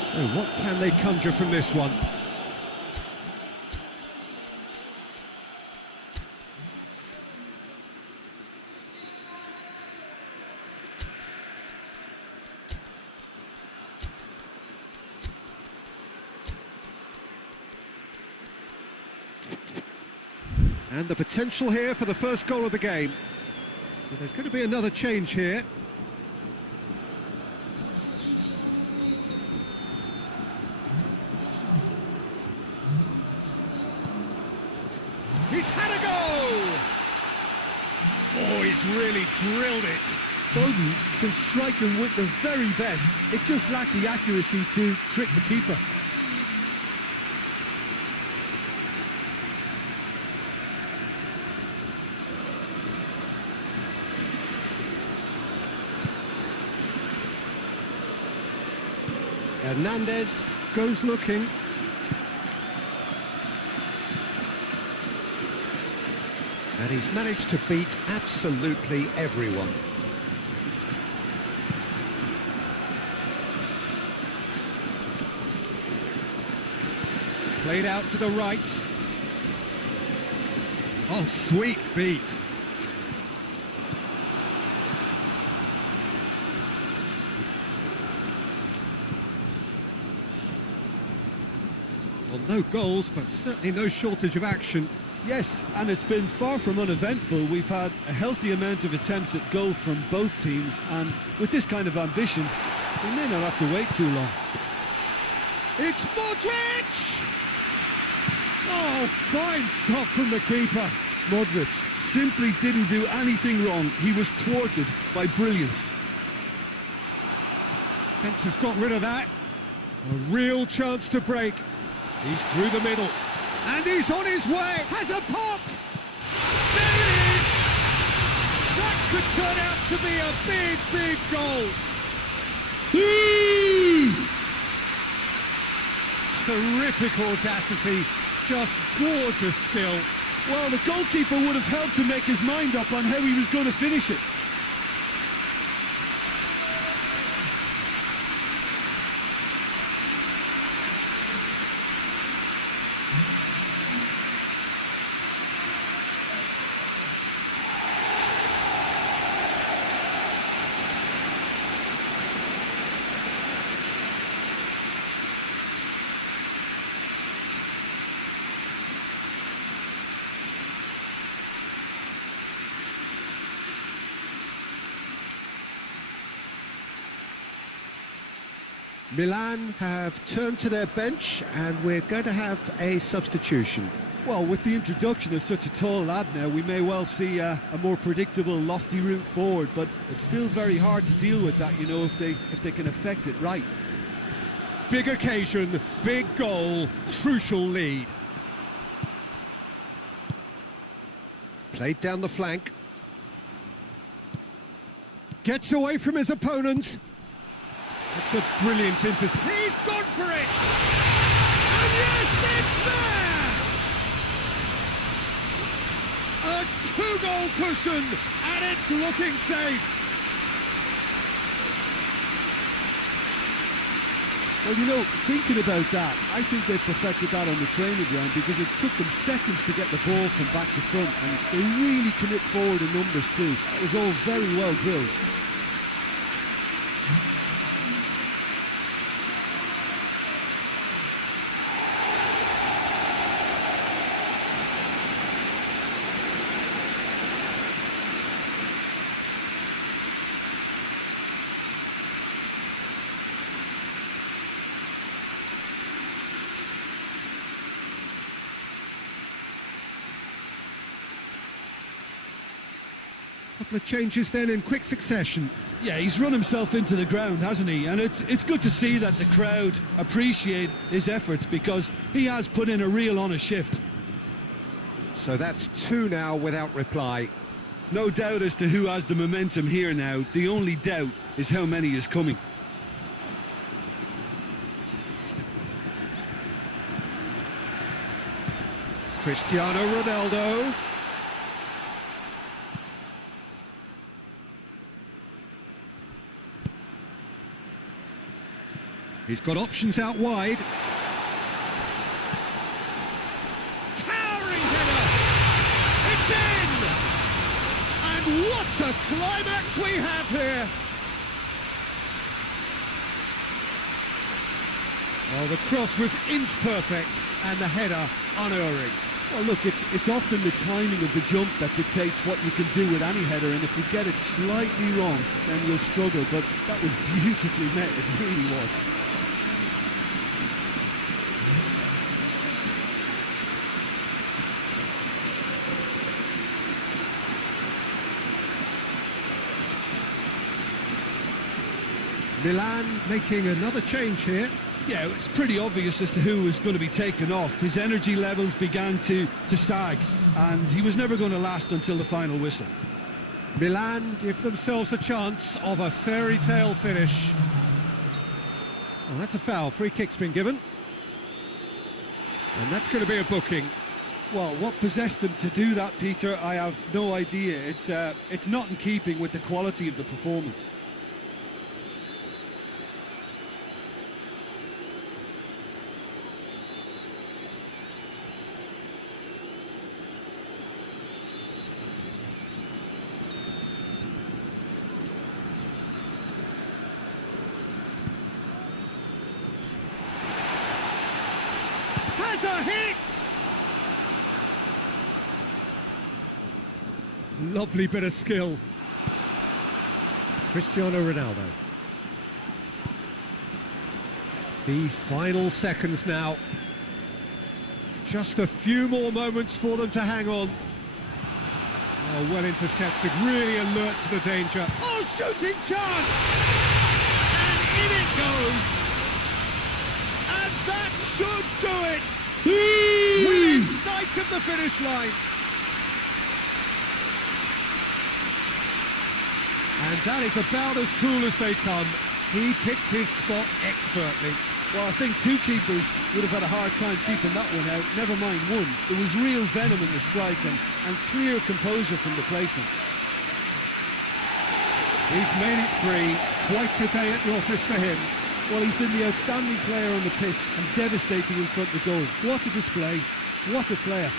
So what can they conjure from this one? And the potential here for the first goal of the game. So there's going to be another change here. He's had a go! Oh, he's really drilled it. Bowden can strike him with the very best. It just lacked the accuracy to trick the keeper. Hernandez goes looking. And he's managed to beat absolutely everyone. Played out to the right. Oh, sweet feet. Well, no goals, but certainly no shortage of action. Yes, and it's been far from uneventful. We've had a healthy amount of attempts at goal from both teams, and with this kind of ambition, we may not have to wait too long. It's Modric! Oh, fine stop from the keeper. Modric simply didn't do anything wrong. He was thwarted by brilliance. Fence has got rid of that. A real chance to break. He's through the middle. And he's on his way. Has a pop. There it is. That could turn out to be a big, big goal. Terrific audacity. Just gorgeous skill. Well, the goalkeeper would have helped to make his mind up on how he was going to finish it. Milan have turned to their bench and we're going to have a substitution. Well, with the introduction of such a tall lad now, we may well see a more predictable, lofty route forward, but it's still very hard to deal with that, you know, if they can effect it right. Big occasion, big goal, crucial lead. Played down the flank. Gets away from his opponent. It's a brilliant intercept. He's gone for it! And yes, it's there! A two-goal cushion, and it's looking safe. Well, you know, thinking about that, I think they perfected that on the training ground because it took them seconds to get the ball from back to front, and they really commit forward in numbers too. That was all very well drilled. Couple of changes then in quick succession. Yeah, he's run himself into the ground, hasn't he? And it's good to see that the crowd appreciate his efforts because he has put in a real honest shift. So that's two now without reply. No doubt as to who has the momentum here now. The only doubt is how many is coming. Cristiano Ronaldo. He's got options out wide. Towering header! It's in! And what a climax we have here! Well, the cross was inch perfect and the header unerring. Well, look, it's often the timing of the jump that dictates what you can do with any header, and if you get it slightly wrong, then you'll struggle, but that was beautifully met, it really was. Milan making another change here. Yeah, it's pretty obvious as to who was going to be taken off. His energy levels began to sag, and he was never going to last until the final whistle. Milan give themselves a chance of a fairy tale finish. Well, that's a foul. Free kick's been given. And that's going to be a booking. Well, what possessed him to do that, Peter, I have no idea. It's not in keeping with the quality of the performance. Has a hit! Lovely bit of skill. Cristiano Ronaldo. The final seconds now. Just a few more moments for them to hang on. Oh, well intercepted, really alert to the danger. Oh, shooting chance! And in it goes! And that should do it! Within sight of the finish line. And that is about as cool as they come. He picked his spot expertly. Well, I think two keepers would have had a hard time keeping that one out, never mind one. There was real venom in the strike and clear composure from the placement. He's made it three. Quite a day at the office for him. Well, he's been the outstanding player on the pitch and devastating in front of the goal. What a display, what a player.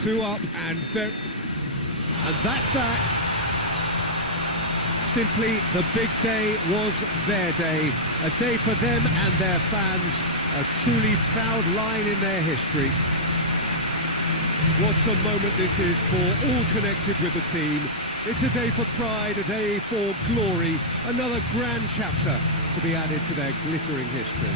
Two up and that's that. Simply, the big day was their day. A day for them and their fans. A truly proud line in their history. What a moment this is for all connected with the team. It's a day for pride, a day for glory. Another grand chapter to be added to their glittering history.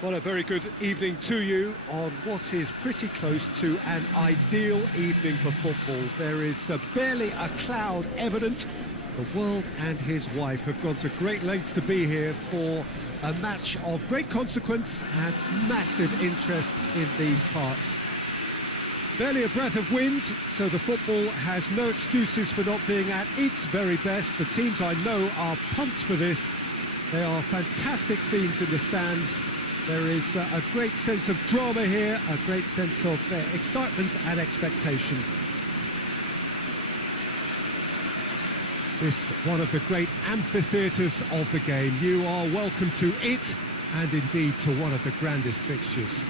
Well, a very good evening to you on what is pretty close to an ideal evening for football. There is barely a cloud evident. The world and his wife have gone to great lengths to be here for a match of great consequence and massive interest in these parts. Barely a breath of wind, so the football has no excuses for not being at its very best. The teams I know are pumped for this. They are fantastic scenes in the stands. There is a great sense of drama here, a great sense of excitement and expectation. This one of the great amphitheatres of the game. You are welcome to it, and indeed to one of the grandest fixtures.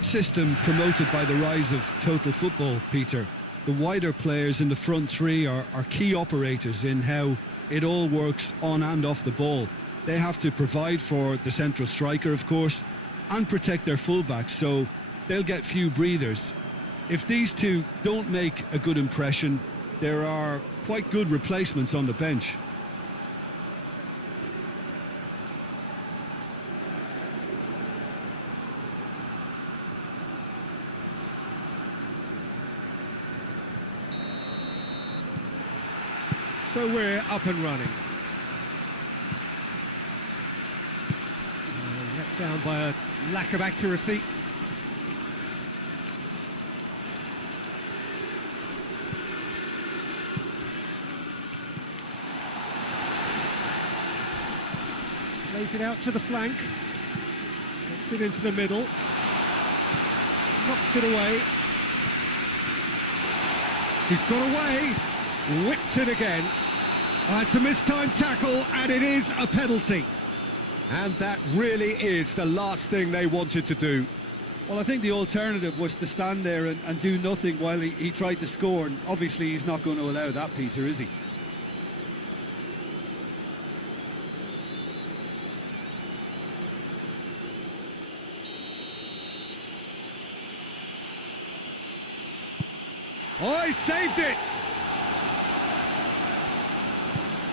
System promoted by the rise of total football, Peter. The wider players in the front three are key operators in how it all works on and off the ball. They have to provide for the central striker, of course, and protect their fullbacks, so they'll get few breathers. If these two don't make a good impression, there are quite good replacements on the bench. So we're up and running. Let down by a lack of accuracy. Plays it out to the flank. Gets it into the middle. Knocks it away. He's got away. Whipped it again. It's a mistimed tackle, and it is a penalty. And that really is the last thing they wanted to do. Well, I think the alternative was to stand there and do nothing while he tried to score, and obviously he's not going to allow that, Peter, is he? Oh, he saved it!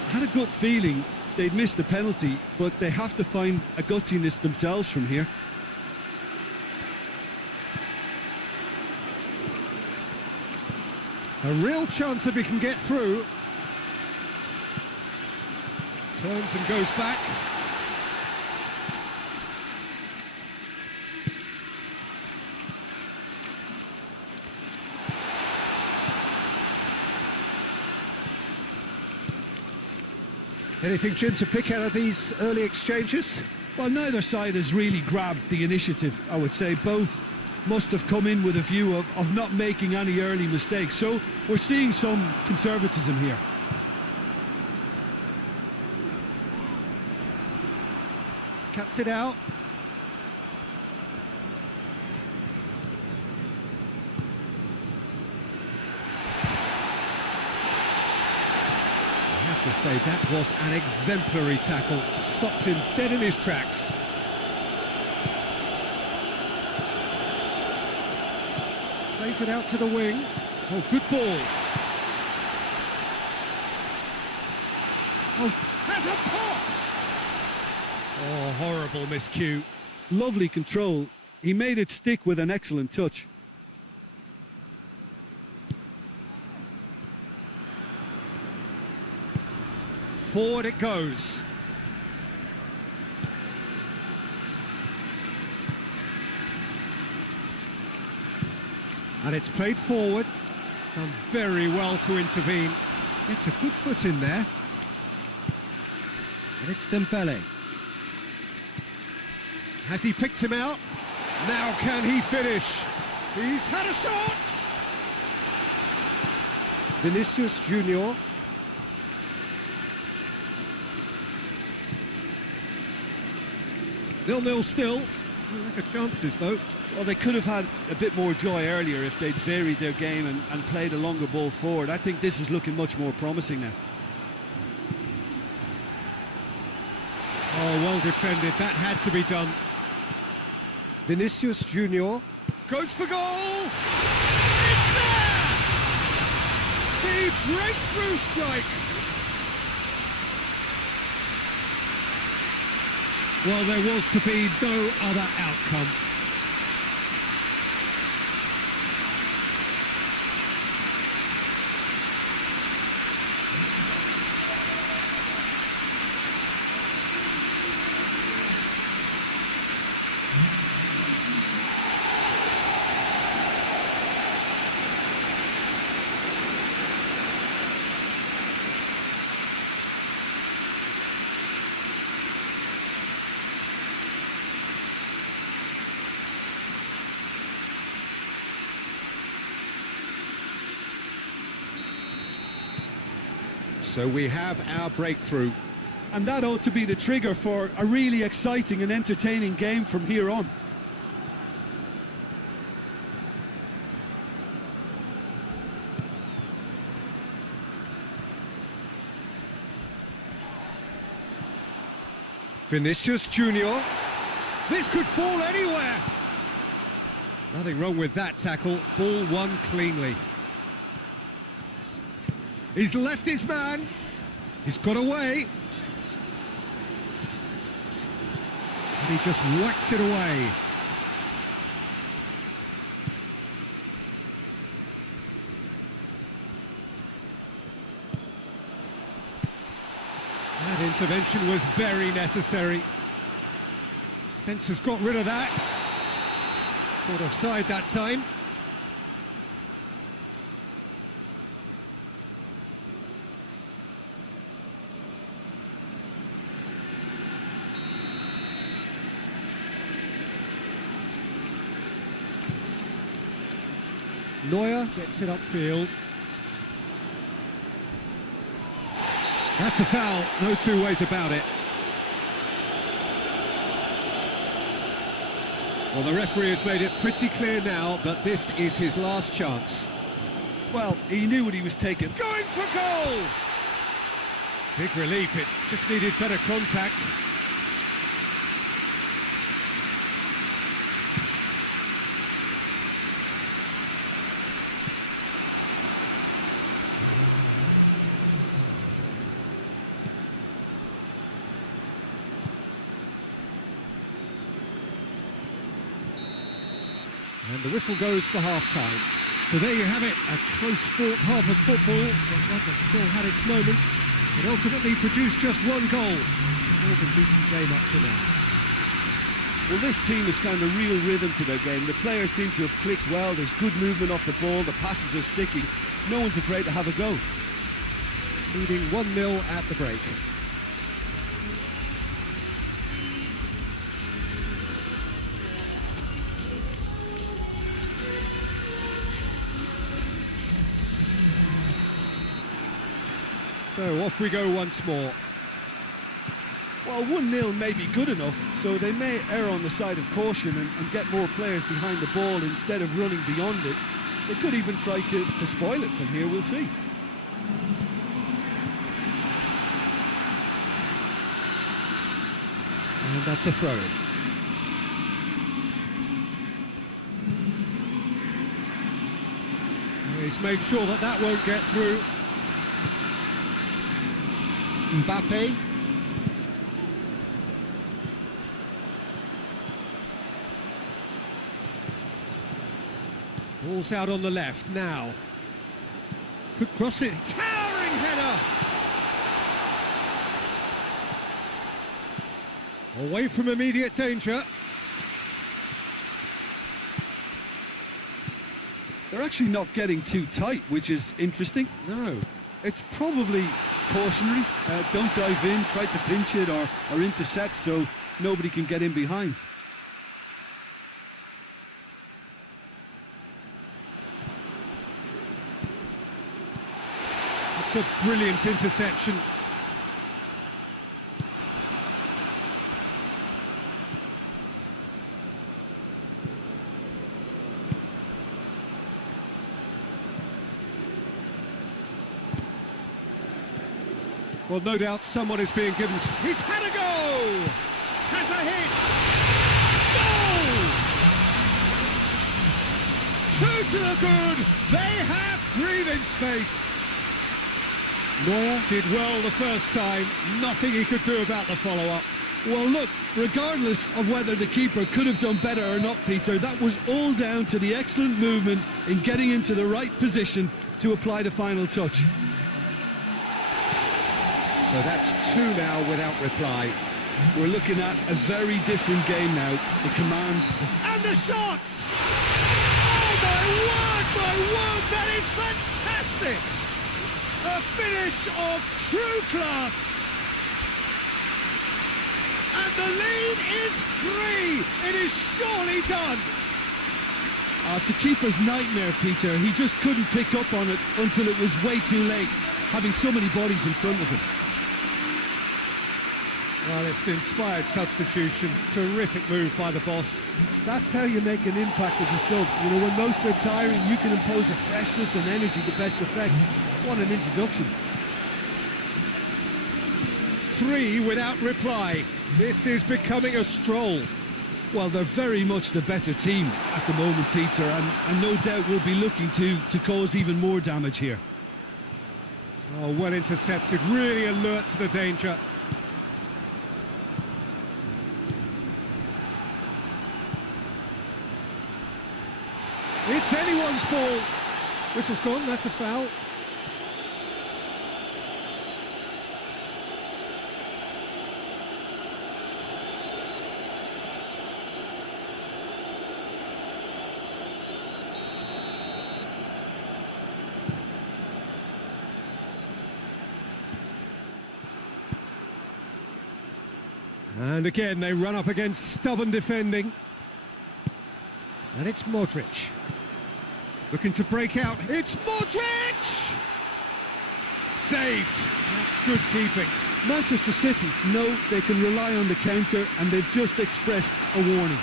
Had a gut feeling they'd missed the penalty, but they have to find a gutsiness themselves from here. A real chance if he can get through. Turns and goes back. Anything, Jim, to pick out of these early exchanges? Well, neither side has really grabbed the initiative, I would say. Both must have come in with a view of not making any early mistakes. So we're seeing some conservatism here. Cuts it out. I have to say, that was an exemplary tackle. Stopped him dead in his tracks. Plays it out to the wing. Oh, good ball. Oh, has a pop! Oh, horrible miscue. Lovely control. He made it stick with an excellent touch. Forward it goes. And it's played forward. Done very well to intervene. Gets a good foot in there. And it's Dembele. Has he picked him out? Now can he finish? He's had a shot! Vinicius Junior. Nil-nil still. No lack of chances though. Well, they could have had a bit more joy earlier if they'd varied their game and played a longer ball forward. I think this is looking much more promising now. Oh, well defended. That had to be done. Vinicius Junior goes for goal! It's there! The breakthrough strike! Well, there was to be no other outcome. So we have our breakthrough. And that ought to be the trigger for a really exciting and entertaining game from here on. Vinicius Junior. This could fall anywhere. Nothing wrong with that tackle. Ball won cleanly. He's left his man. He's got away. And he just whacks it away. That intervention was very necessary. Fence has got rid of that. Caught offside that time. Neuer gets it upfield. That's a foul, no two ways about it. Well, the referee has made it pretty clear now that this is his last chance. Well, he knew what he was taking. Going for goal! Big relief, it just needed better contact. And the whistle goes for half-time. So there you have it, a close fought half of football, but one that still had its moments, but ultimately produced just one goal. More than decent game up to now. Well, this team has found a real rhythm to their game. The players seem to have clicked well. There's good movement off the ball. The passes are sticky. No one's afraid to have a go. Leading 1-0 at the break. So off we go once more. Well, 1-0 may be good enough, so they may err on the side of caution and get more players behind the ball instead of running beyond it. They could even try to spoil it from here, we'll see. And that's a throw. He's made sure that that won't get through. Mbappe. Ball's out on the left now. Could cross it. Towering header. Away from immediate danger. They're actually not getting too tight, which is interesting. No. It's probably cautionary. Don't dive in, try to pinch it or intercept so nobody can get in behind. It's a brilliant interception. Well, no doubt someone is being given... He's had a go! Has a hit! Goal! Two to the good! They have breathing space! Neuer did well the first time. Nothing he could do about the follow-up. Well, look, regardless of whether the keeper could have done better or not, Peter, that was all down to the excellent movement in getting into the right position to apply the final touch. So that's two now without reply. We're looking at a very different game now. The command... And the shot! Oh, my word, that is fantastic! A finish of true class! And the lead is 3! It is surely done! It's a keeper's nightmare, Peter. He just couldn't pick up on it until it was way too late, having so many bodies in front of him. Well, it's an inspired substitution. Terrific move by the boss. That's how you make an impact as a sub. You know, when most are tiring, you can impose a freshness and energy to best effect. What an introduction. 3 without reply. This is becoming a stroll. Well, they're very much the better team at the moment, Peter, and no doubt will be looking to cause even more damage here. Oh, well intercepted. Really alert to the danger. It's anyone's ball. Whistle's gone, that's a foul. And again, they run up against stubborn defending. And it's Modric. Looking to break out. It's Modric! Saved. That's good keeping. Manchester City know they can rely on the counter, and they've just expressed a warning.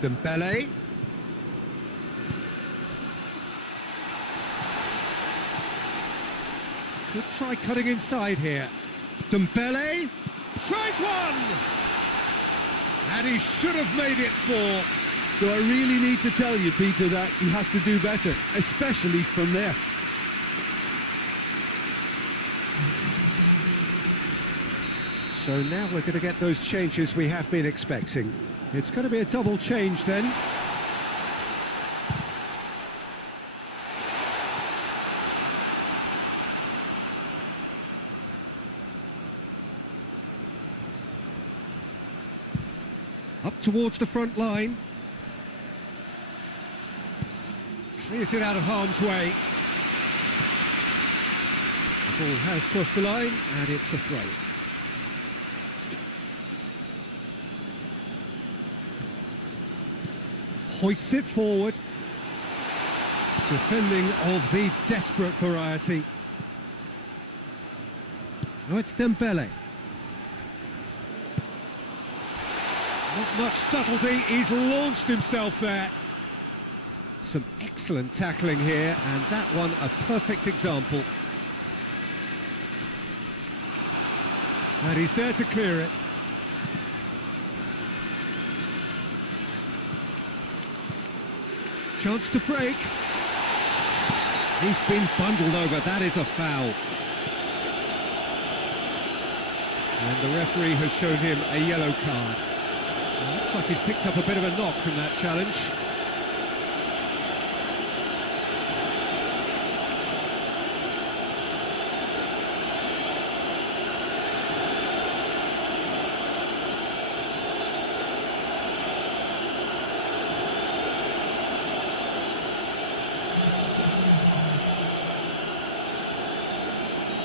Dembele. Could try cutting inside here. Dembele tries one! And he should have made it 4. Do I really need to tell you, Peter, that he has to do better, especially from there? So now we're going to get those changes we have been expecting. It's going to be a double change then. Up towards the front line. Clears it out of harm's way. The ball has crossed the line, and it's a throw. hoists it forward. Defending of the desperate variety. Oh, it's Dembele. Not much subtlety, he's launched himself there. Some excellent tackling here, and that one a perfect example. And he's there to clear it. Chance to break. He's been bundled over, that is a foul. And the referee has shown him a yellow card. Well, looks like he's picked up a bit of a knock from that challenge.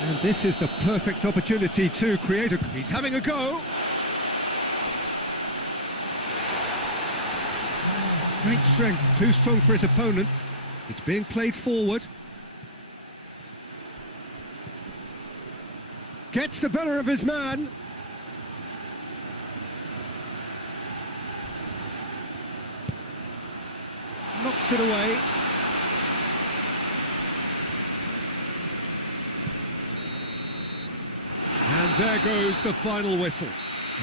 And this is the perfect opportunity to create a... He's having a go. Great strength, too strong for his opponent. It's being played forward. Gets the better of his man. Knocks it away. And there goes the final whistle.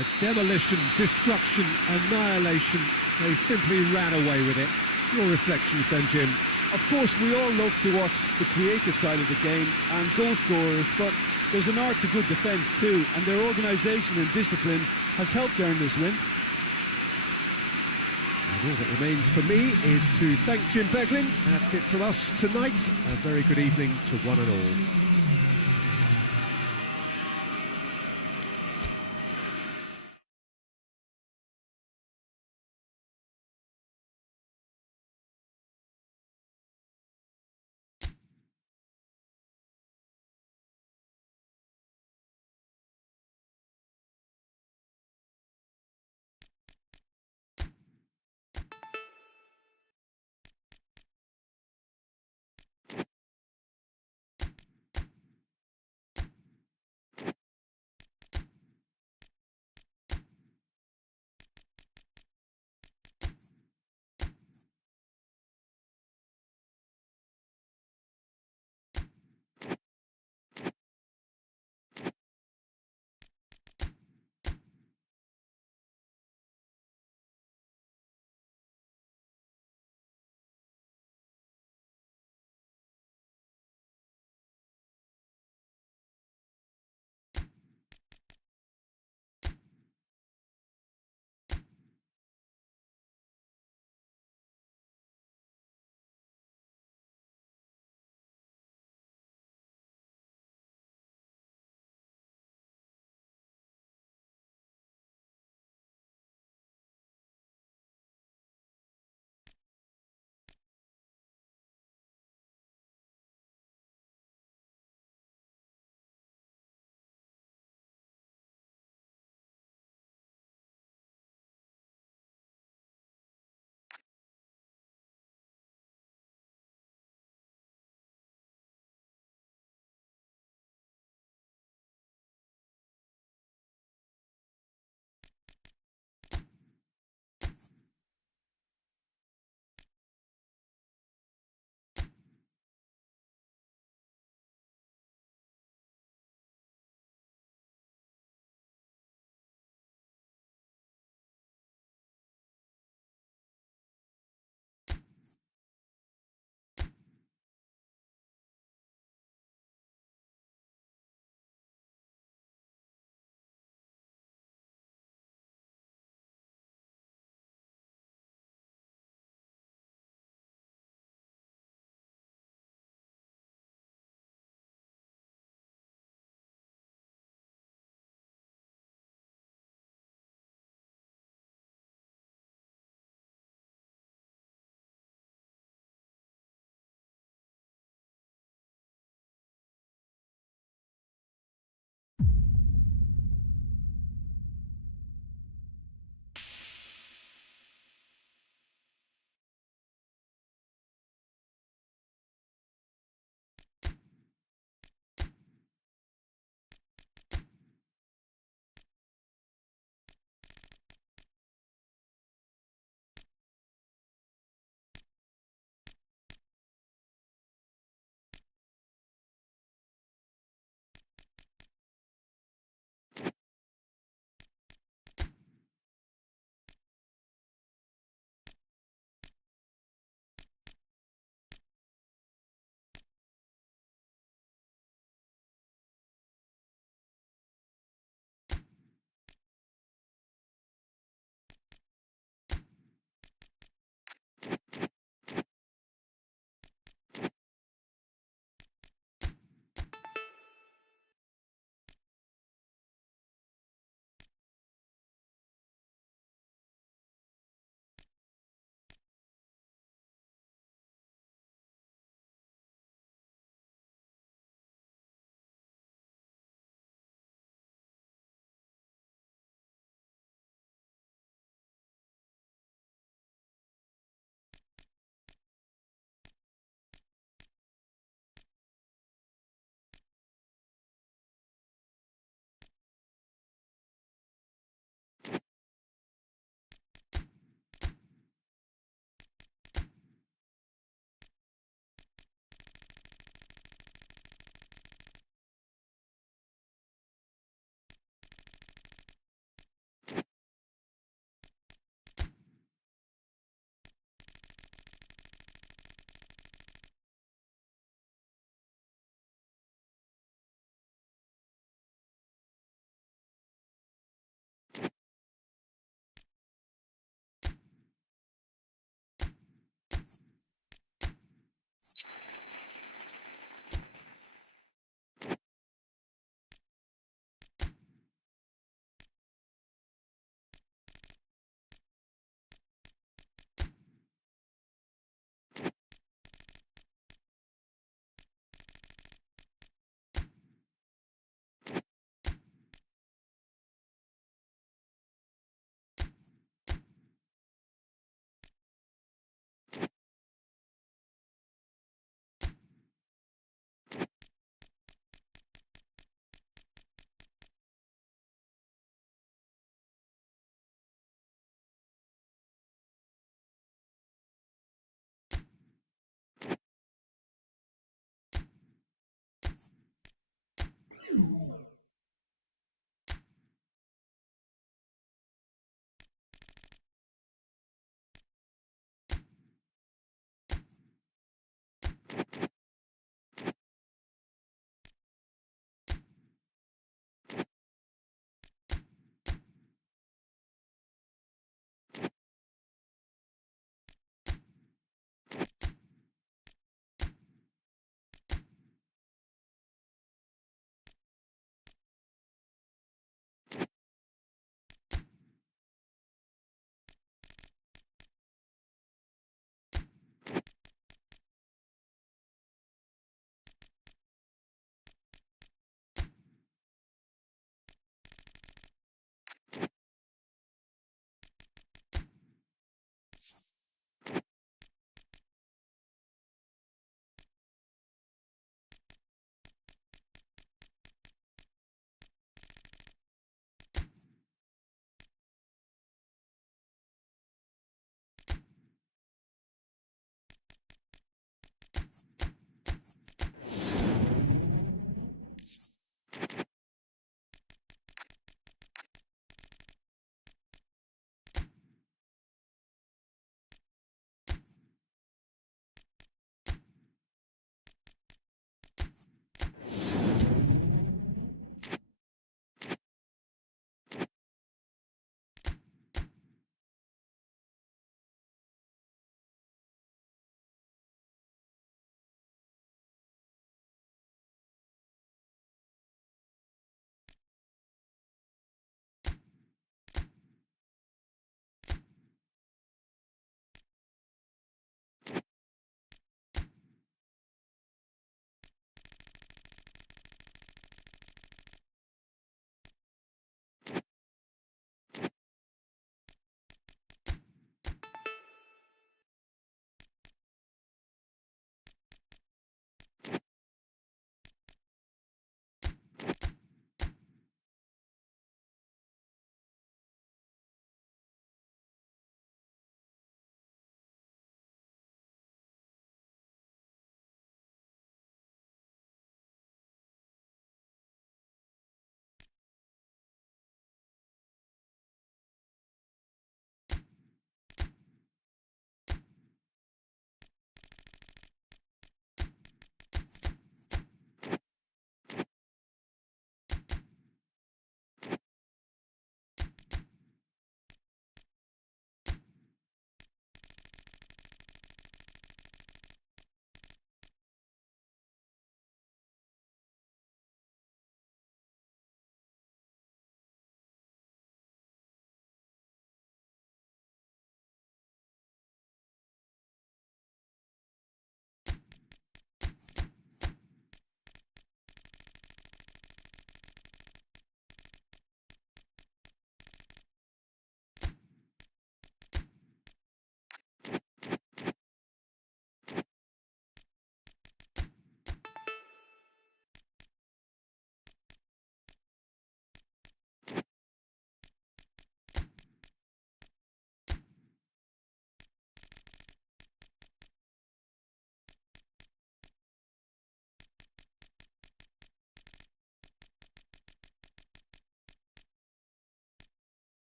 A demolition, destruction, annihilation. They simply ran away with it. Your reflections then, Jim? Of course, we all love to watch the creative side of the game and goal scorers, but there's an art to good defence too, and their organisation and discipline has helped earn this win. And all that remains for me is to thank Jim Beglin. That's it from us tonight. A very good evening to one and all.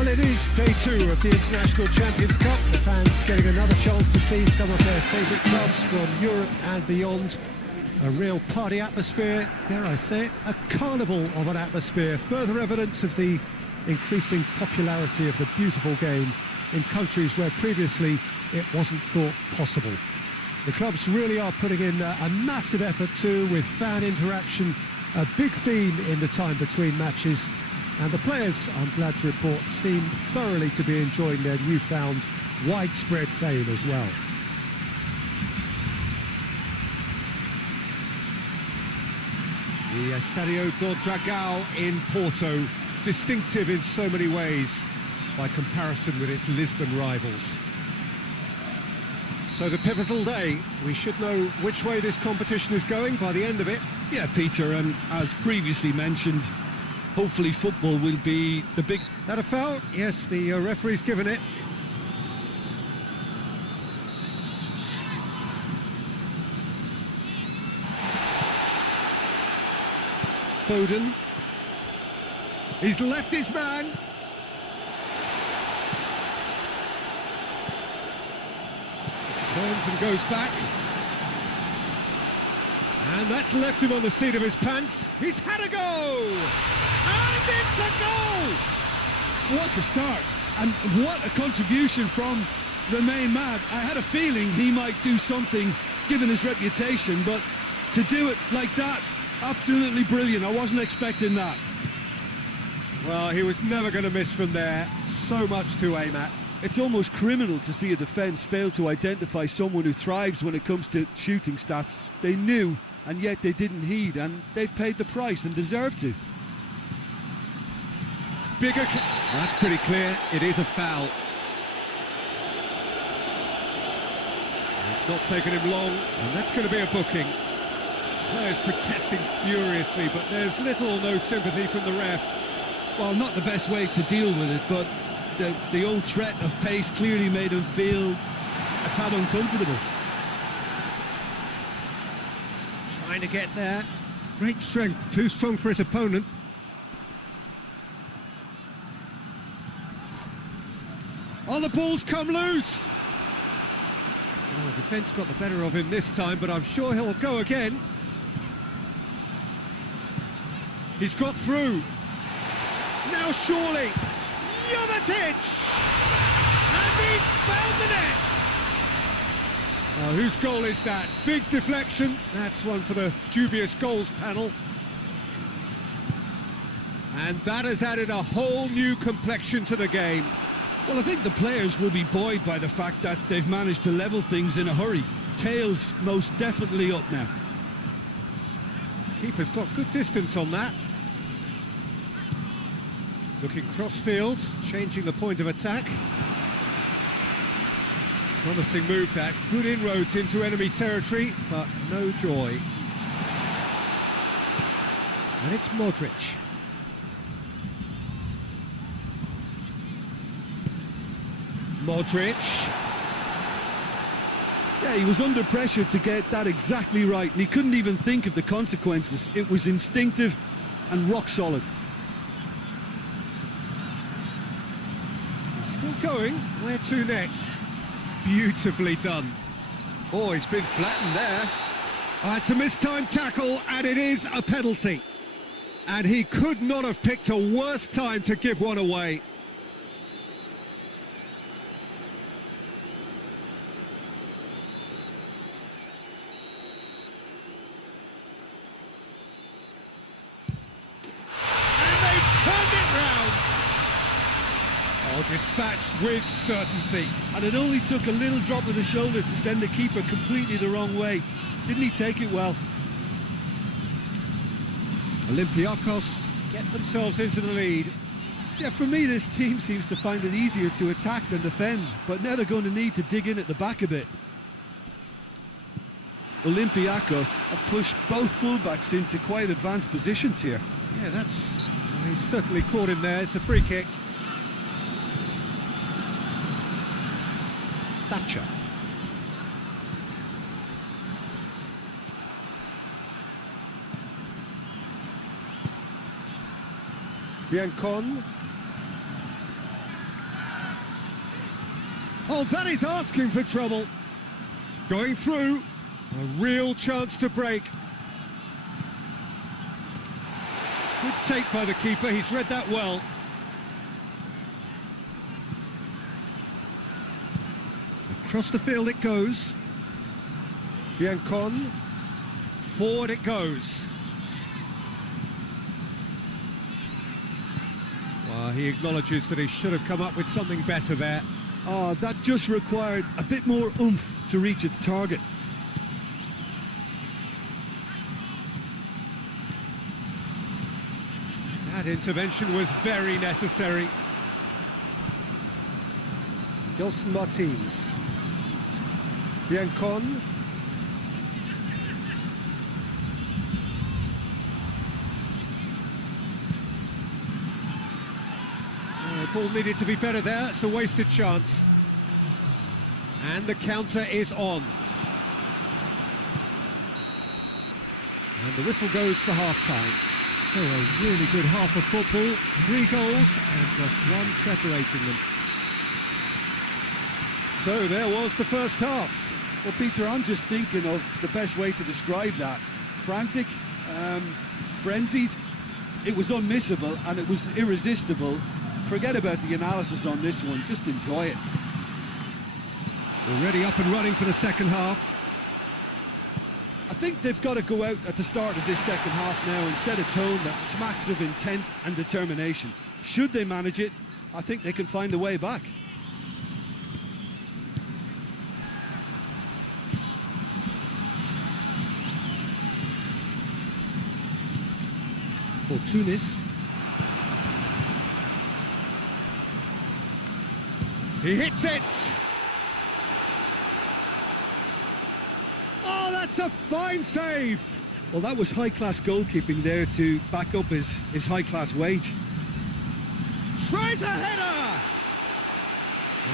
Well, it is day 2 of the International Champions Cup. The fans getting another chance to see some of their favourite clubs from Europe and beyond. A real party atmosphere, dare I say it, a carnival of an atmosphere. Further evidence of the increasing popularity of the beautiful game in countries where previously it wasn't thought possible. The clubs really are putting in a massive effort too, with fan interaction, a big theme in the time between matches. And the players, I'm glad to report, seem thoroughly to be enjoying their newfound widespread fame as well. The Estadio do Dragão in Porto, distinctive in so many ways by comparison with its Lisbon rivals. So the pivotal day, we should know which way this competition is going by the end of it. Yeah, Peter, and as previously mentioned, hopefully football will be the big... That a foul? Yes, the referee's given it. Foden. He's left his man. Turns and goes back. And that's left him on the seat of his pants. He's had a go! And it's a goal! What a start, and what a contribution from the main man. I had a feeling he might do something, given his reputation, but to do it like that, absolutely brilliant. I wasn't expecting that. Well, he was never going to miss from there. So much to aim at. It's almost criminal to see a defence fail to identify someone who thrives when it comes to shooting stats. They knew, and yet they didn't heed, and they've paid the price and deserve to. Bigger... That's pretty clear. It is a foul. It's not taken him long, and that's going to be a booking. Players protesting furiously, but there's little or no sympathy from the ref. Well, not the best way to deal with it, but the old threat of pace clearly made him feel a tad uncomfortable. Trying to get there. Great strength, too strong for his opponent. Oh, the ball's come loose! Oh, the defence got the better of him this time, but I'm sure he'll go again. He's got through. Now surely, Jovetic! And he's found the net! Oh, whose goal is that? Big deflection. That's one for the dubious goals panel. And that has added a whole new complexion to the game. Well, I think the players will be buoyed by the fact that they've managed to level things in a hurry. Tails most definitely up now. Keeper's got good distance on that. Looking cross-field, changing the point of attack. Promising move that. Good inroads into enemy territory, but no joy. And it's Modric. Modric. Yeah, he was under pressure to get that exactly right, and he couldn't even think of the consequences. It was instinctive and rock solid. He's still going. Where to next? Beautifully done. Oh, he's been flattened there. Oh, it's a mistimed tackle, and it is a penalty. And he could not have picked a worse time to give one away. Oh, dispatched with certainty. And it only took a little drop of the shoulder to send the keeper completely the wrong way. Didn't he take it well? Olympiacos get themselves into the lead. Yeah, for me, this team seems to find it easier to attack than defend, but now they're going to need to dig in at the back a bit. Olympiacos have pushed both fullbacks into quite advanced positions here. Yeah, that's... well, he's certainly caught him there. It's a free kick. Thatcher. Biancon. Oh, that is asking for trouble. Going through. A real chance to break. Good take by the keeper, he's read that well. Across the field it goes. Biancon. Forward it goes. Well, he acknowledges that he should have come up with something better there. Oh, that just required a bit more oomph to reach its target. That intervention was very necessary. Gelson Martins. Biancon. Ball needed to be better there, it's a wasted chance. And the counter is on. And the whistle goes for half-time. So a really good half of football, 3 goals and just one separating them. So there was the first half. Well, Peter, I'm just thinking of the best way to describe that. Frantic, frenzied. It was unmissable and it was irresistible. Forget about the analysis on this one, just enjoy it. Already up and running for the second half. I think they've got to go out at the start of this second half now and set a tone that smacks of intent and determination. Should they manage it, I think they can find a way back. For Tunis. He hits it! Oh, that's a fine save! Well, that was high-class goalkeeping there to back up his high-class wage. Tries a header!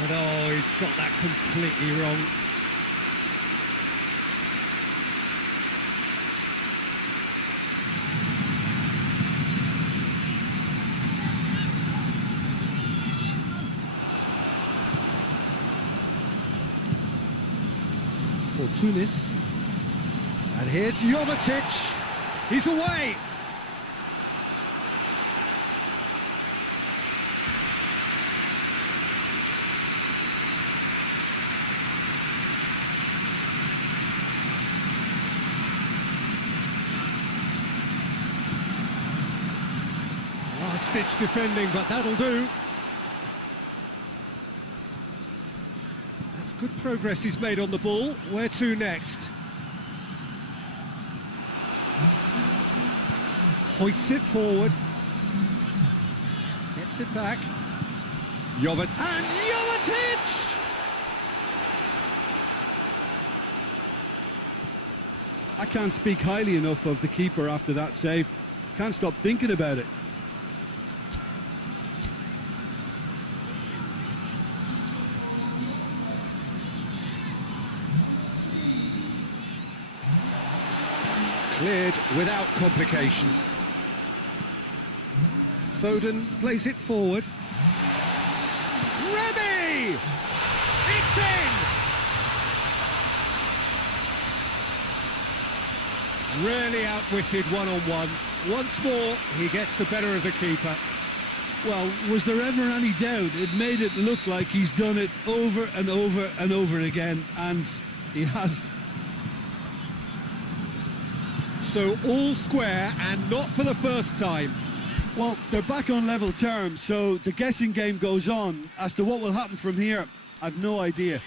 But oh, he's got that completely wrong. For Tunis. And here's Jovetic. He's away. Last-ditch defending, but that'll do. That's good progress he's made on the ball. Where to next? Hoists it forward. Gets it back. Jovetic. And Jovetic! I can't speak highly enough of the keeper after that save. Can't stop thinking about it. Cleared without complication. Foden plays it forward. Remy! It's in! Really outwitted one-on-one. Once more, he gets the better of the keeper. Well, was there ever any doubt? It made it look like he's done it over and over and over again, and he has. So all square, and not for the first time. Well, they're back on level terms, so the guessing game goes on. As to what will happen from here, I've no idea.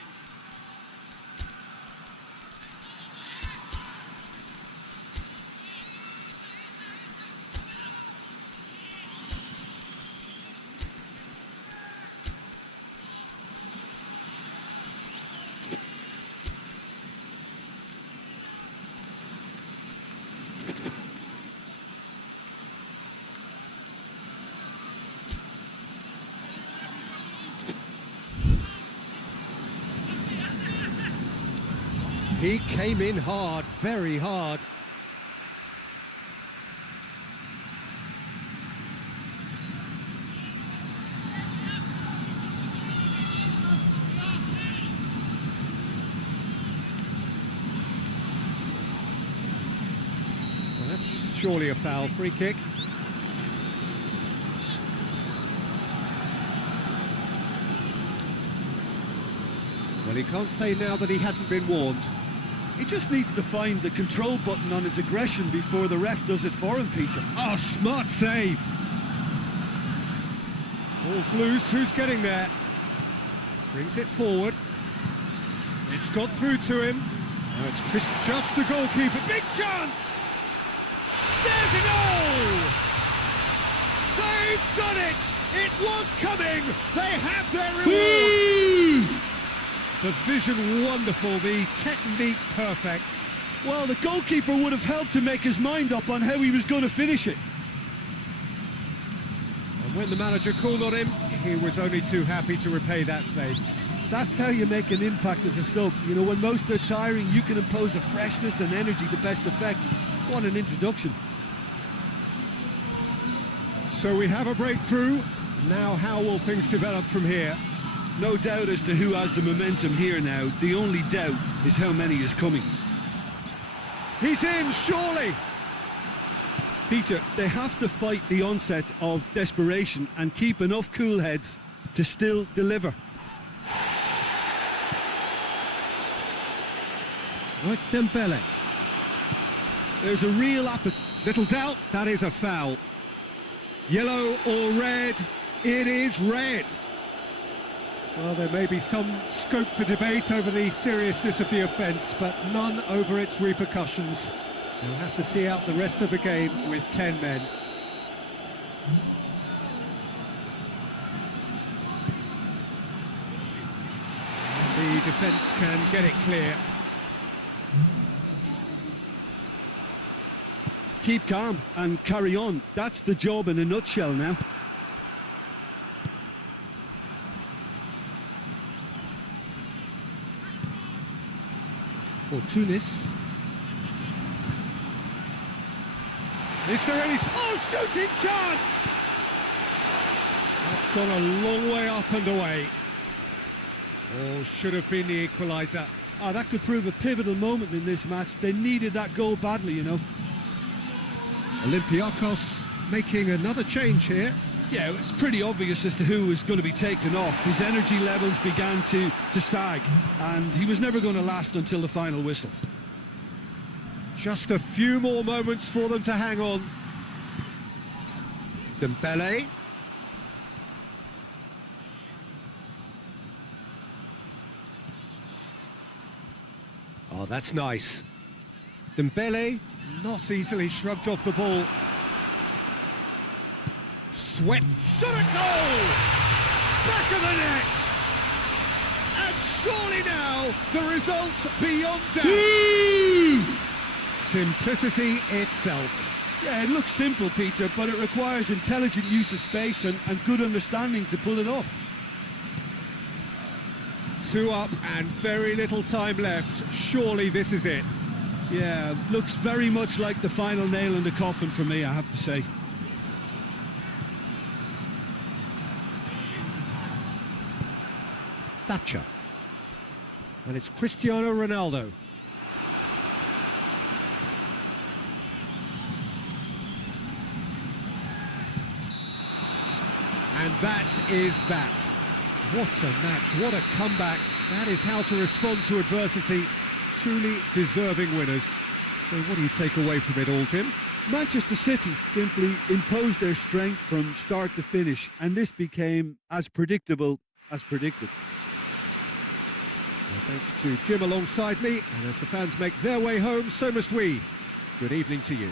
He came in hard, very hard. surely a foul. Free kick. Well, he can't say now that he hasn't been warned. He just needs to find the control button on his aggression before the ref does it for him, Peter. Oh, smart save. Ball's loose, who's getting there? Brings it forward. It's got through to him. Now it's Chris, just the goalkeeper. Big chance! There's a goal! They've done it! It was coming! They have their reward! The vision wonderful, the technique perfect. Well, the goalkeeper would have helped to make his mind up on how he was going to finish it. And when the manager called on him, he was only too happy to repay that favour. That's how you make an impact as a sub. You know, when most are tiring, you can impose a freshness and energy to best effect. What an introduction. So we have a breakthrough. Now how will things develop from here? No doubt as to who has the momentum here now. The only doubt is how many is coming. He's in, surely! Peter, they have to fight the onset of desperation and keep enough cool heads to still deliver. Oh, it's Dembele. There's a real appetite. Little doubt, that is a foul. Yellow or red? It is red. Well, there may be some scope for debate over the seriousness of the offence, but none over its repercussions. They'll have to see out the rest of the game with 10 men. And the defence can get it clear. Keep calm and carry on. That's the job in a nutshell now. For Tunis. Is there any... Oh, shooting chance! That's gone a long way up and away. Oh, should have been the equaliser. Oh, that could prove a pivotal moment in this match. They needed that goal badly, you know. Olympiacos making another change here. Yeah, it's pretty obvious as to who was going to be taken off. His energy levels began to sag, and he was never going to last until the final whistle. Just a few more moments for them to hang on. Dembele. Oh, that's nice. Dembele, not easily shrugged off the ball. Swept, shot at goal! Back of the net! And surely now, the result's beyond doubt. Simplicity itself. Yeah, it looks simple, Peter, but it requires intelligent use of space and good understanding to pull it off. 2 up and very little time left. Surely this is it. Yeah, looks very much like the final nail in the coffin for me, I have to say. Thatcher. And it's Cristiano Ronaldo. And that is that. What a match, what a comeback. That is how to respond to adversity. Truly deserving winners. So what do you take away from it all, Jim? Manchester City simply imposed their strength from start to finish, and this became as predictable as predicted. Well, thanks to Jim alongside me, and as the fans make their way home, so must we. Good evening to you.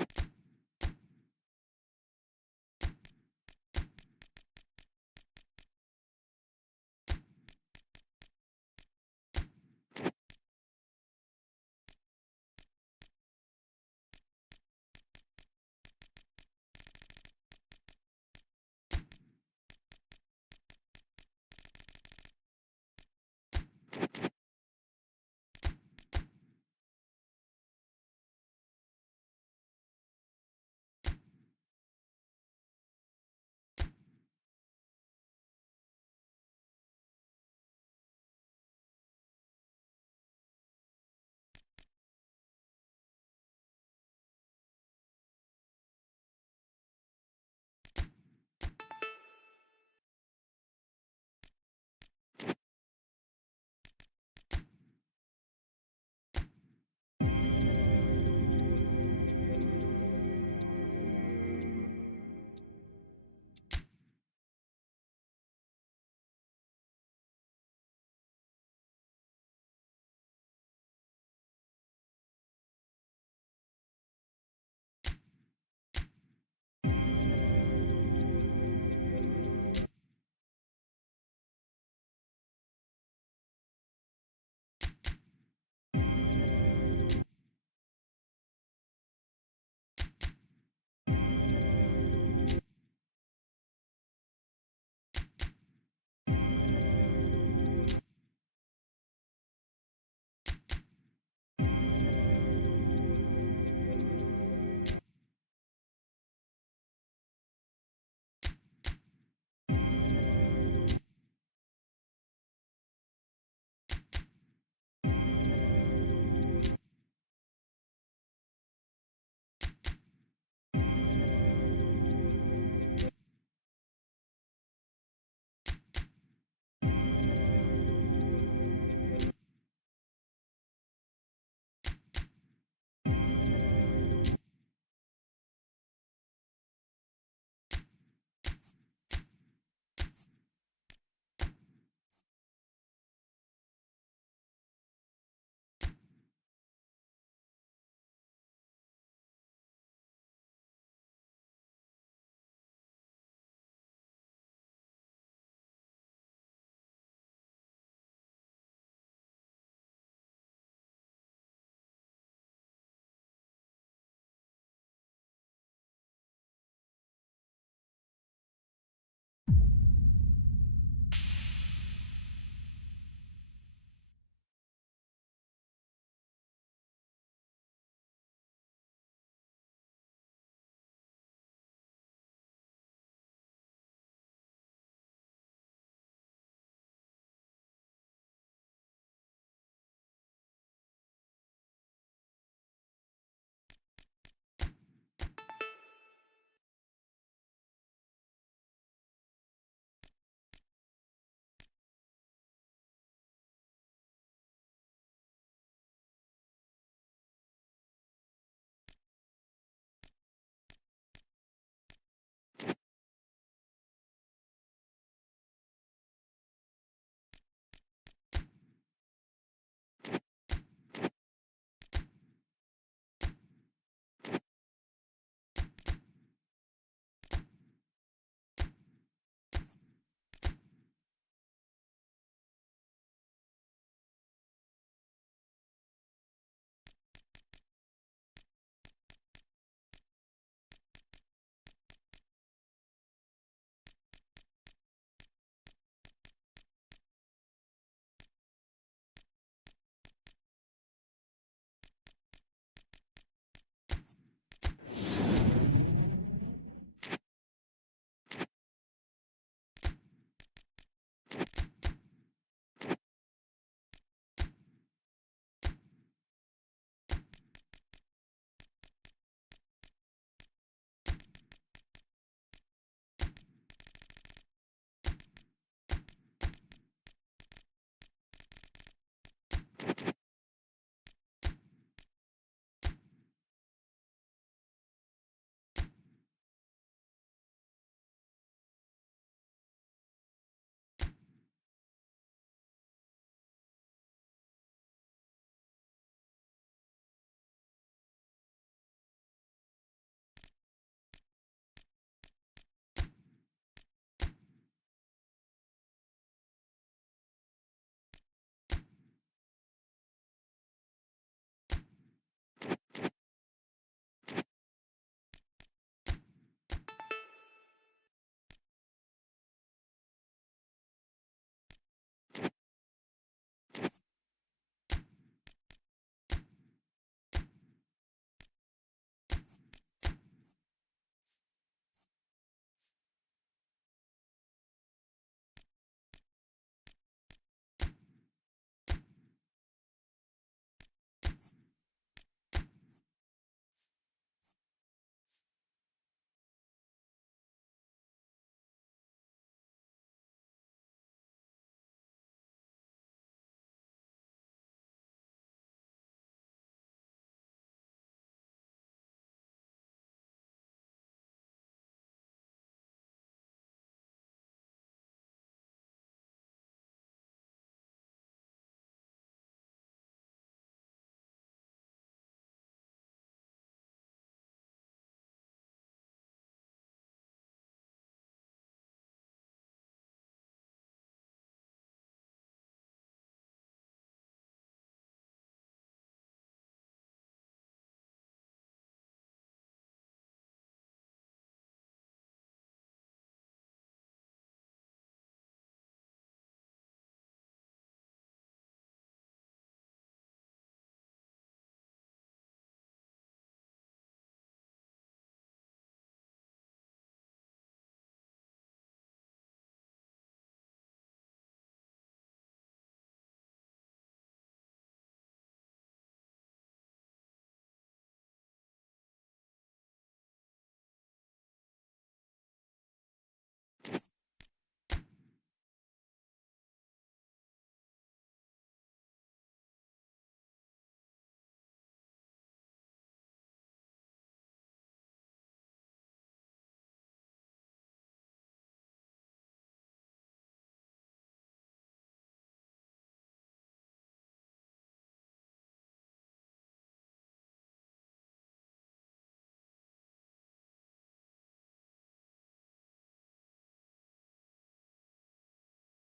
it.